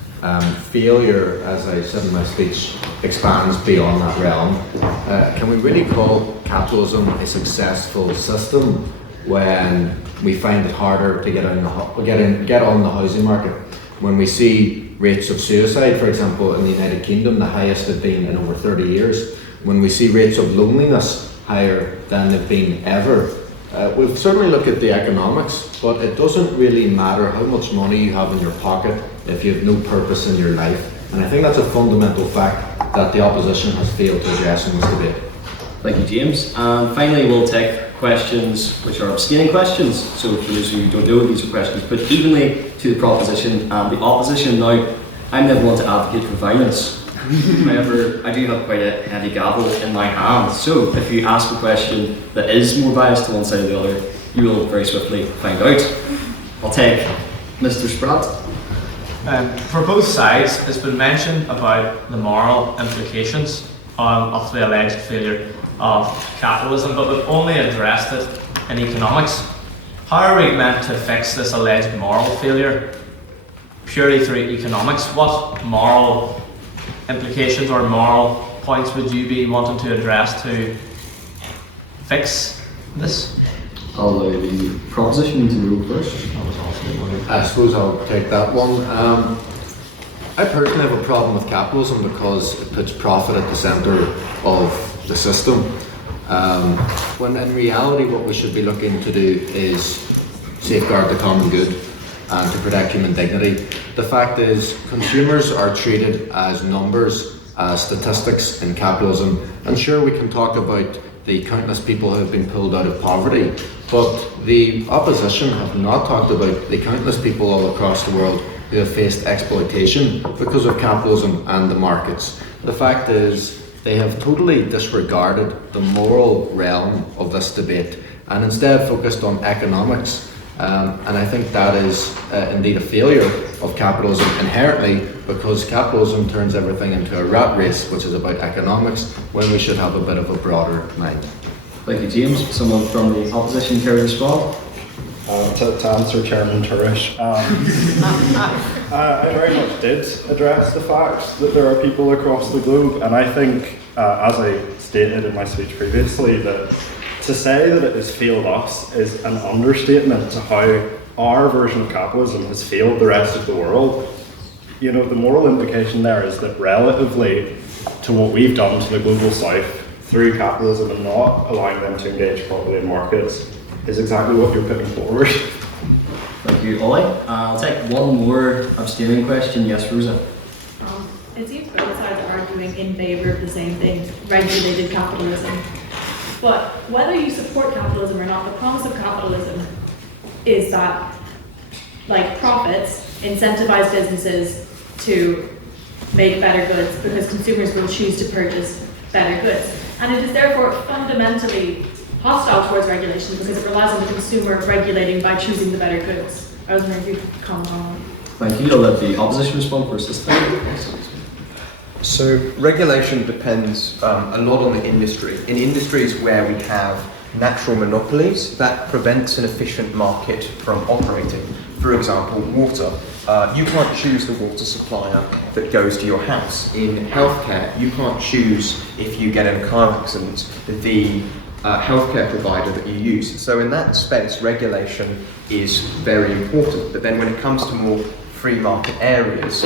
Failure, as I said in my speech, expands beyond that realm. Can we really call capitalism a successful system when we find it harder to get on the housing market? When we see rates of suicide, for example, in the United Kingdom, the highest they've been in over 30 years. When we see rates of loneliness higher than they've been ever. We'll certainly look at the economics, but it doesn't really matter how much money you have in your pocket if you have no purpose in your life. And I think that's a fundamental fact that the opposition has failed to address in this debate. Thank you, James. And finally, we'll take questions which are abstaining questions. So for those who don't know, these are questions put evenly to the proposition and the opposition. Now, I'm never one to advocate for violence. However, I do have quite a heavy gavel in my hand, so if you ask a question that is more biased to one side or the other, you will very swiftly find out. I'll take Mr. Spratt. For both sides, it's been mentioned about the moral implications of the alleged failure of capitalism, but we've only addressed it in economics. How are we meant to fix this alleged moral failure purely through economics? What moral implications or moral points would you be wanting to address to fix this? I'll allow the proposition to go first. I suppose I'll take that one. I personally have a problem with capitalism because it puts profit at the centre of the system. When in reality what we should be looking to do is safeguard the common good and to protect human dignity. The fact is, consumers are treated as numbers, as statistics in capitalism. And sure, we can talk about the countless people who have been pulled out of poverty, but the opposition have not talked about the countless people all across the world who have faced exploitation because of capitalism and the markets. The fact is, they have totally disregarded the moral realm of this debate and instead focused on economics. And I think that is indeed a failure of capitalism inherently, because capitalism turns everything into a rat race, which is about economics, when we should have a bit of a broader mind. Thank you, James. Someone from the opposition care to respond? To answer Chairman Tourish, I very much did address the fact that there are people across the globe, and I think, as I stated in my speech previously, that to say that it has failed us is an understatement to how our version of capitalism has failed the rest of the world. You know, the moral implication there is that relatively to what we've done to the global south through capitalism and not allowing them to engage properly in markets is exactly what you're putting forward. Thank you, Ollie. I'll take one more abstaining question. Yes, Rosa. It seems both sides are arguing in favour of the same thing, regulated capitalism. But whether you support capitalism or not, the promise of capitalism is that, like, profits incentivize businesses to make better goods because consumers will choose to purchase better goods. And it is therefore fundamentally hostile towards regulation because it relies on the consumer regulating by choosing the better goods. I was wondering if you could comment on that. Thank you. I'll let the opposition respond first this time. So regulation depends a lot on the industry. In industries where we have natural monopolies, that prevents an efficient market from operating. For example, water. You can't choose the water supplier that goes to your house. In healthcare, you can't choose if you get in a car accident the healthcare provider that you use. So in that space, regulation is very important. But then when it comes to more free market areas,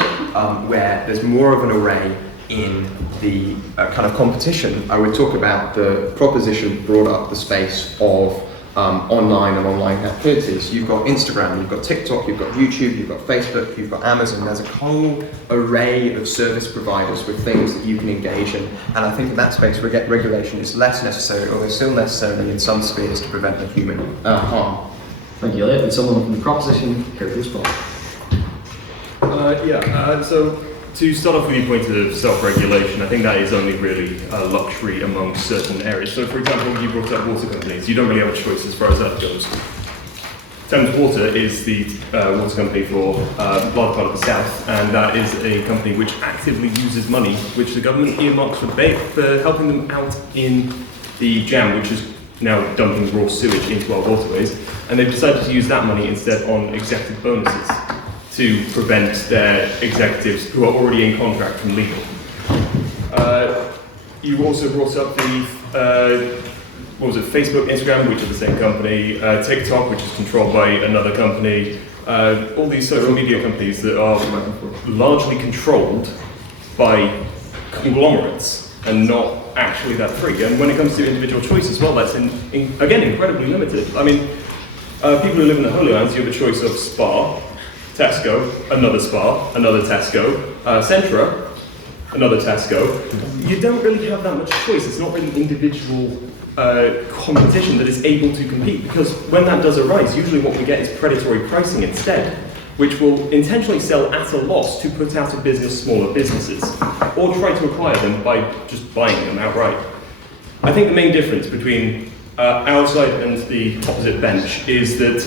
where there's more of an array in the kind of competition, I would talk about the proposition brought up the space of online and online activities. You've got Instagram, you've got TikTok, you've got YouTube, you've got Facebook, you've got Amazon. There's a whole array of service providers with things that you can engage in. And I think in that space, regulation is less necessary, although still necessary in some spheres to prevent the human harm. Thank you, Elliot. And someone from the proposition, here goes Paul. So to start off with your point of self-regulation, I think that is only really a luxury among certain areas. So for example, you brought up water companies. You don't really have a choice as far as that goes. Thames Water is the water company for a large part of the south, and that is a company which actively uses money which the government earmarks for helping them out in the jam, which is now dumping raw sewage into our waterways. And they've decided to use that money instead on executive bonuses to prevent their executives who are already in contract from leaving. You also brought up the, Facebook, Instagram, which are the same company, TikTok, which is controlled by another company, all these social media companies that are largely controlled by conglomerates and not actually that free. And when it comes to individual choice as well, that's again incredibly limited. I mean, people who live in the Holy Lands, you have a choice of Spa, Tesco, another Spa, another Tesco, Centra, another Tesco. You don't really have that much choice. It's not really individual competition that is able to compete, because when that does arise, usually what we get is predatory pricing instead, which will intentionally sell at a loss to put out of business smaller businesses, or try to acquire them by just buying them outright. I think the main difference between our side and the opposite bench is that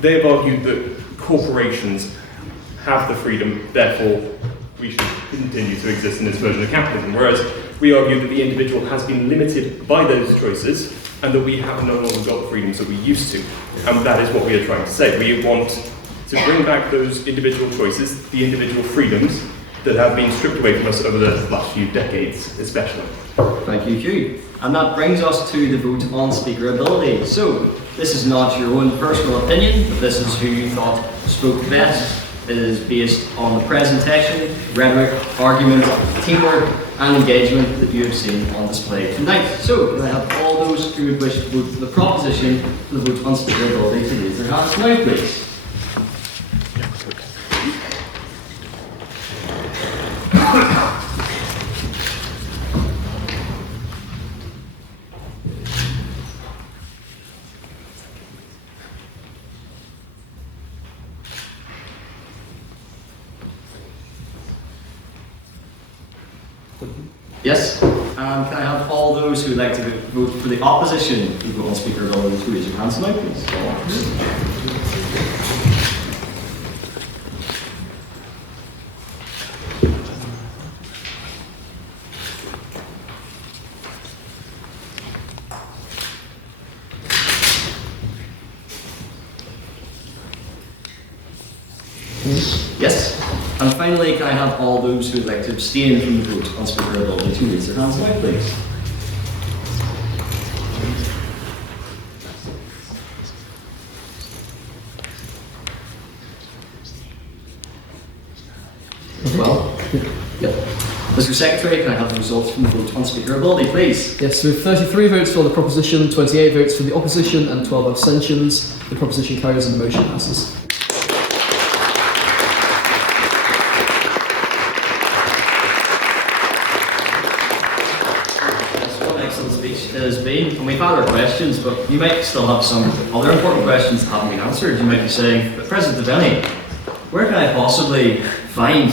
they have argued that corporations have the freedom, therefore we should continue to exist in this version of capitalism, whereas we argue that the individual has been limited by those choices and that we have no longer got the freedoms that we used to. And that is what we are trying to say. We want to bring back those individual choices, the individual freedoms that have been stripped away from us over the last few decades, especially. Thank you, Hugh. And that brings us to the vote on speakerability. So, this is not your own personal opinion, but this is who you thought spoke best. It is based on the presentation, rhetoric, argument, teamwork, and engagement that you have seen on display tonight. So, can I have all those who would wish to vote for the proposition for the vote on speakerability to raise their hands now, please? Yes? Can I have all those who would like to vote for the opposition to vote on speakerability to raise your hands now, please? Yes? And finally, can I have all those who would like to abstain from the vote on speakerability to raise their hands now, please? Well, yep. Mr. Secretary, can I have the results from the vote on speakerability, please? Yes, with 33 votes for the proposition, 28 votes for the opposition, and 12 abstentions, the proposition carries and the motion passes. Has been, and we've had our questions, but you might still have some other important questions that haven't been answered. You might be saying, but President Deveni, where can I possibly find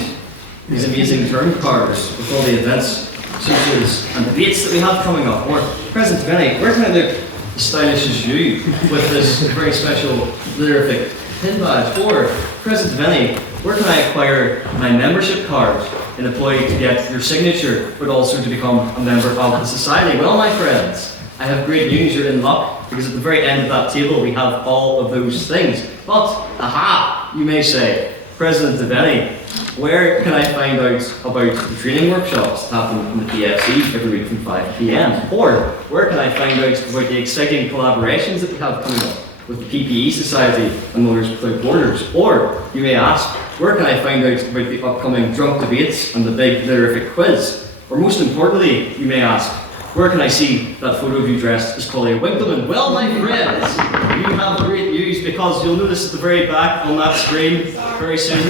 these amazing turn cards with all the events, speeches, and debates that we have coming up? Or, President Deveni, where can I look as stylish as you with this very special Lyrific pin badge? Or, President Deveni, where can I acquire my membership card and employ to get your signature, but also to become a member of the society? Well, my friends, I have great news. You're in luck, because at the very end of that table we have all of those things. But, aha, you may say, President Deveni, Where can I find out about the training workshops that happen in the PFC every week from 5 PM? Or where can I find out about the exciting collaborations that we have coming up with the PPE Society and Mothers Without Borders? Or, you may ask, where can I find out about the upcoming drunk debates and the big Lyrific quiz? Or most importantly, you may ask, where can I see that photo of you dressed as Collier Winkleman? Well, my friends, you have great news, because you'll notice at the very back on that screen very soon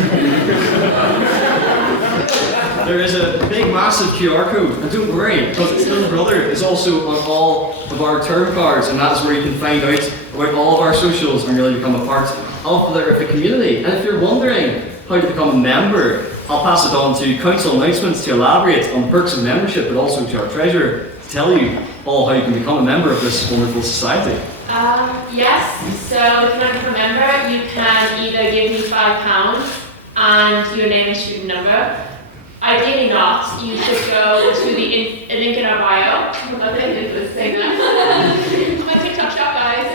there is a big massive QR code, and don't worry, because its little brother is also on all of our term cards, and that's where you can find out about all of our socials and really become a part of the Lyrific community. And if you're wondering how to become a member, I'll pass it on to council announcements to elaborate on perks of membership, but also to our treasurer to tell you all how you can become a member of this wonderful society. Yes, so if you want to become a member, you can either give me £5 and your name and student number. Ideally not, you should go to the link in our bio. I'm not going to say that. My TikTok shop, guys.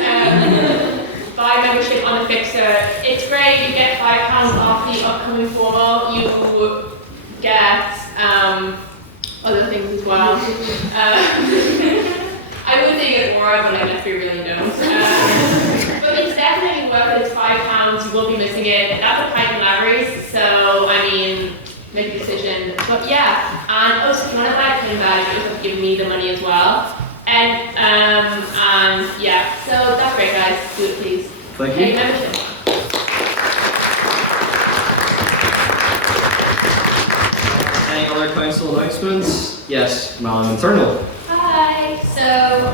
Buy membership on the Fixer. It's great, you get £5 off the upcoming formal. You get other things as well. I would say get more, but I guess we really don't. But it's definitely worth it. It's £5. You will be missing it. That's a pint of Larry's, so I mean, make a decision. But yeah, and also if you want to buy a pin badge, you just have to give me the money as well. And yeah, so that's great, guys. Do it, please. Thank Okay, you. membership. Any other council announcements? Yes, Malin Internal. Hi. So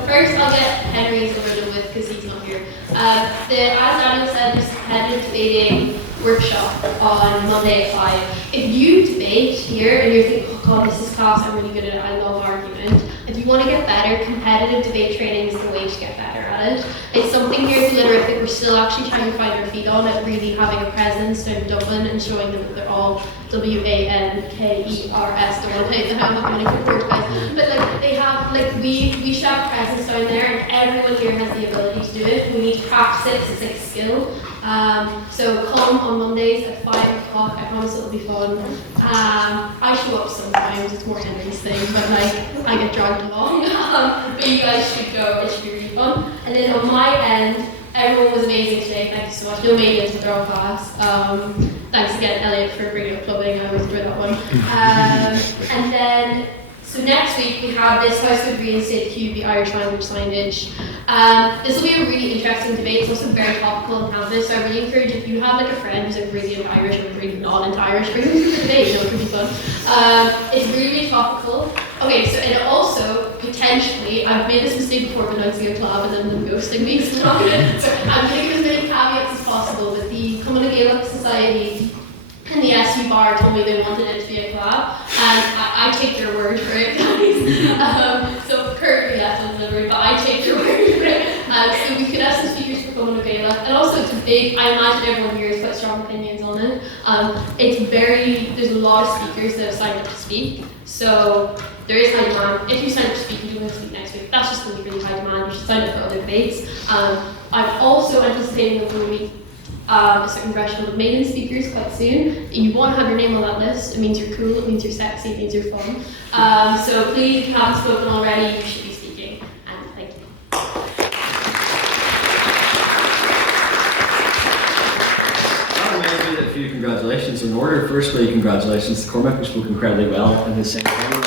first I'll get Henry's over with because he's not here. As Daniel said, there's a competitive debating workshop on Monday at 5. If you debate here and you're thinking, oh god, this is class, I'm really good at it, I love argument. If you want to get better, competitive debate training is the way to get better at it. It's something here at the Lyrific we're still actually trying to find our feet on, at really having a presence down in Dublin and showing them that they're all WANKERS. Don't want to take the hand up many words, guys. But like they have, like we should have a presence down there, and everyone here has the ability to do it. We need to practice it, it's like a skill. So come on Mondays at 5 o'clock. I promise it'll be fun. I show up sometimes, it's more Henry's thing, but like I get dragged along. But you guys should go, it should be really fun. And then on my end, everyone was amazing today, thank you so much. No mediums with their own class. Thanks again, Elliot, for bringing up clubbing, I always enjoy that one. And then, so next week we have this House would reinstate Hugh, the Irish language signage. This will be a really interesting debate. It's also very topical on campus, so I really encourage if you have like a friend who's like really into Irish or really not into Irish, bring them to the debate, it could be fun. It's really, really topical. Okay, so and also potentially, I've made this mistake before of announcing a collab and then them ghosting me, so I'm going to give as many caveats as possible. But the Common Gaelic Society and the SU Bar told me they wanted it to be a collab, and I take their word for it, guys. So currently left on delivery, but I take their word for it. So we could have some speakers for Common Gaelic, and also it's a big, I imagine everyone here has quite strong opinions on it. There's a lot of speakers that have signed up to speak, so there is high demand. If you sign up to speak, you do want to speak next week. That's just going to be really high demand. You should sign up for other debates. I'm also anticipating that we'll meet a certain threshold of maiden speakers quite soon. You want to have your name on that list. It means you're cool, it means you're sexy, it means you're fun. So please, if you haven't spoken already, you should be speaking. And thank you. That reminds me that a few congratulations are in order. Firstly, congratulations to Cormac, who spoke incredibly well in his second time.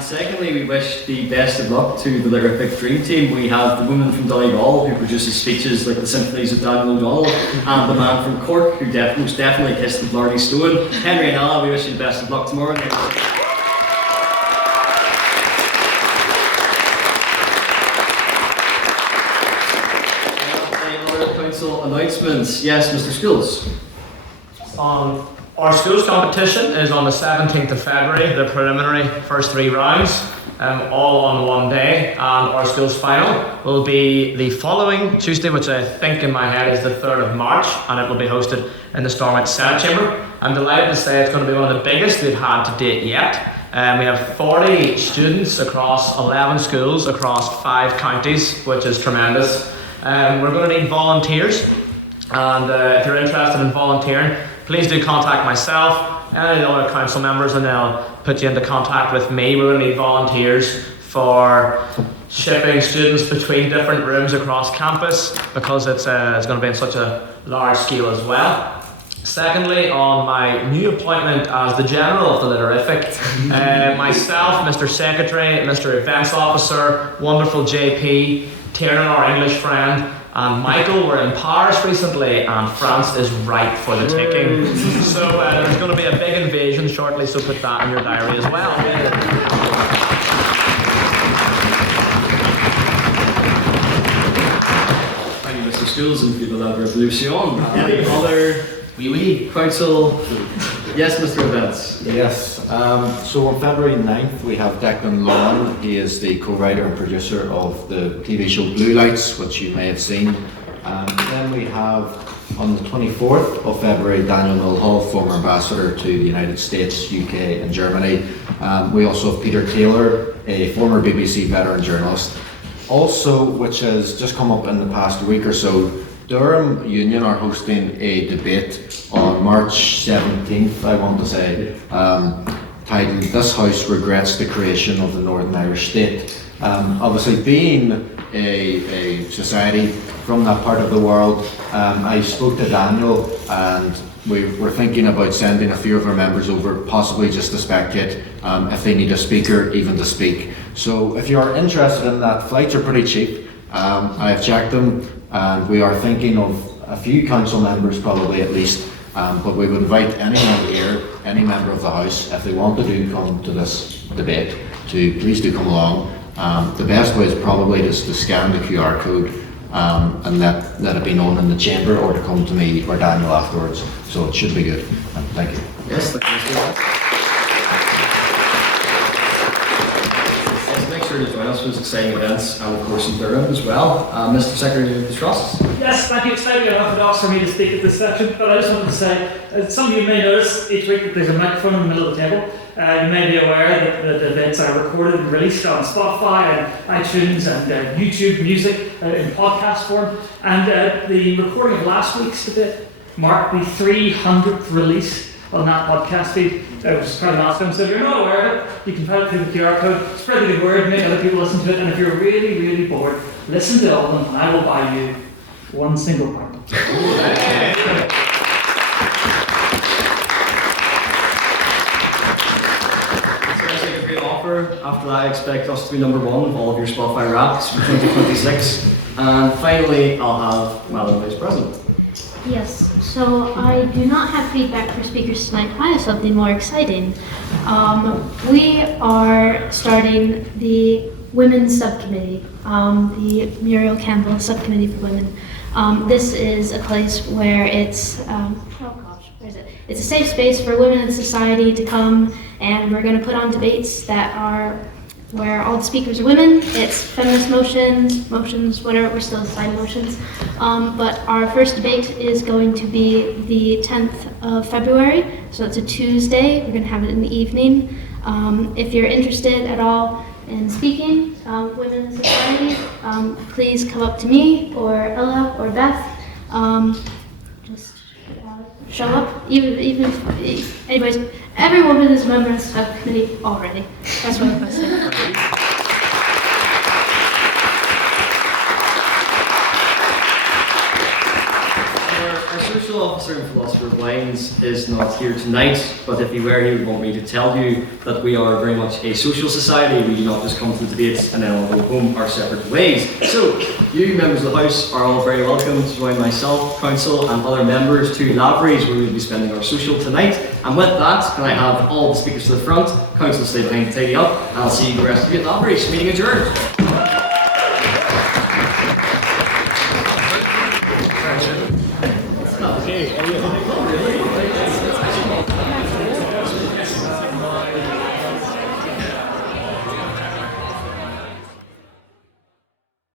Secondly, we wish the best of luck to the Lyrific Dream Team. We have the woman from Donegal who produces speeches like the Symphonies of Daniel O'Donnell, and the man from Cork who most definitely kissed the Blarney Stone. Henry and Ella, we wish you the best of luck tomorrow. Any other council announcements? Yes, Mr. Schools. Our schools competition is on the 17th of February, the preliminary first 3 rounds, all on one day, and our schools final will be the following Tuesday, which I think in my head is the 3rd of March, and it will be hosted in the Stormont Senate Chamber. I'm delighted to say it's going to be one of the biggest we've had to date yet. We have 40 students across 11 schools across 5 counties, which is tremendous. We're going to need volunteers, and if you're interested in volunteering, please do contact myself, any of the other council members, and they'll put you into contact with me. We're going to need volunteers for shipping students between different rooms across campus, because it's going to be on such a large scale as well. Secondly, on my new appointment as the General of the Litterific, myself, Mr. Secretary, Mr. Events Officer, wonderful JP, Tiernan, our English friend, and Michael were in Paris recently, and France is ripe for the taking. So there's going to be a big invasion shortly, so put that in your diary as well. Thank you, Mr. Schools, and people of Revolution. Any other council? Yes, Mr. Events. Yes. So on February 9th, we have Declan Lawn. He is the co-writer and producer of the TV show Blue Lights, which you may have seen. Then we have on the 24th of February, Daniel Mulhall, former ambassador to the United States, UK and Germany. We also have Peter Taylor, a former BBC veteran journalist. Also, which has just come up in the past week or so, Durham Union are hosting a debate on March 17th, I want to say, titled "This House Regrets the Creation of the Northern Irish State." Obviously, being a society from that part of the world, I spoke to Daniel, and we were thinking about sending a few of our members over, possibly just to spectate, if they need a speaker, even to speak. So if you are interested in that, flights are pretty cheap. I have checked them, and we are thinking of a few council members, probably at least, but we would invite anyone here, any member of the House, if they want to come to this debate, to please do come along. The best way is probably just to scan the QR code and let it be known in the chamber, or to come to me or Daniel afterwards. So it should be good. Thank you. Yes, thank you. Make sure to join us for those exciting events, and of course in Durham as well. Mr. Secretary of the Trust. Yes, thank you. It's slightly unorthodox for me to speak at this section, but I just wanted to say, some of you may notice each week that there's a microphone in the middle of the table. You may be aware that the events are recorded and released on Spotify and iTunes and YouTube Music in podcast form. And the recording of last week's debate marked the 300th release on that podcast feed. It was quite a milestone. So if you're not aware of it, you can put it through the QR code, spread the good word, make other people listen to it, and if you're really, really bored, listen to all of them, and I will buy you one single pint. After that, I expect us to be number one of all of your Spotify raps for 2026. And finally, I'll have Madam Vice President. Yes, so I do not have feedback for speakers tonight. I have something more exciting. We are starting the Women's Subcommittee, the Muriel Campbell Subcommittee for Women. This is a place where it's, It's a safe space for women in society to come, and we're going to put on debates that are where all the speakers are women. It's feminist motions, whatever, we're still deciding motions. But our first debate is going to be the 10th of February, so it's a Tuesday. We're going to have it in the evening. If you're interested at all in speaking, women in society, please come up to me or Ella or Beth. Just show up, even if, anyways, every woman is a member of the subcommittee already. That's what I'm going to say. Our social officer and philosopher of wines is not here tonight, but if he were, he would want me to tell you that we are very much a social society. We do not just come to the debates and then all go home our separate ways. So, you members of the House are all very welcome to join myself, Council and other members to Lavery's, where we will be spending our social tonight. And with that, can I have all the speakers to the front, Council stay behind to tidy up, and I'll see you the rest of you at Lavery's. Meeting adjourned. Okay, Elliot.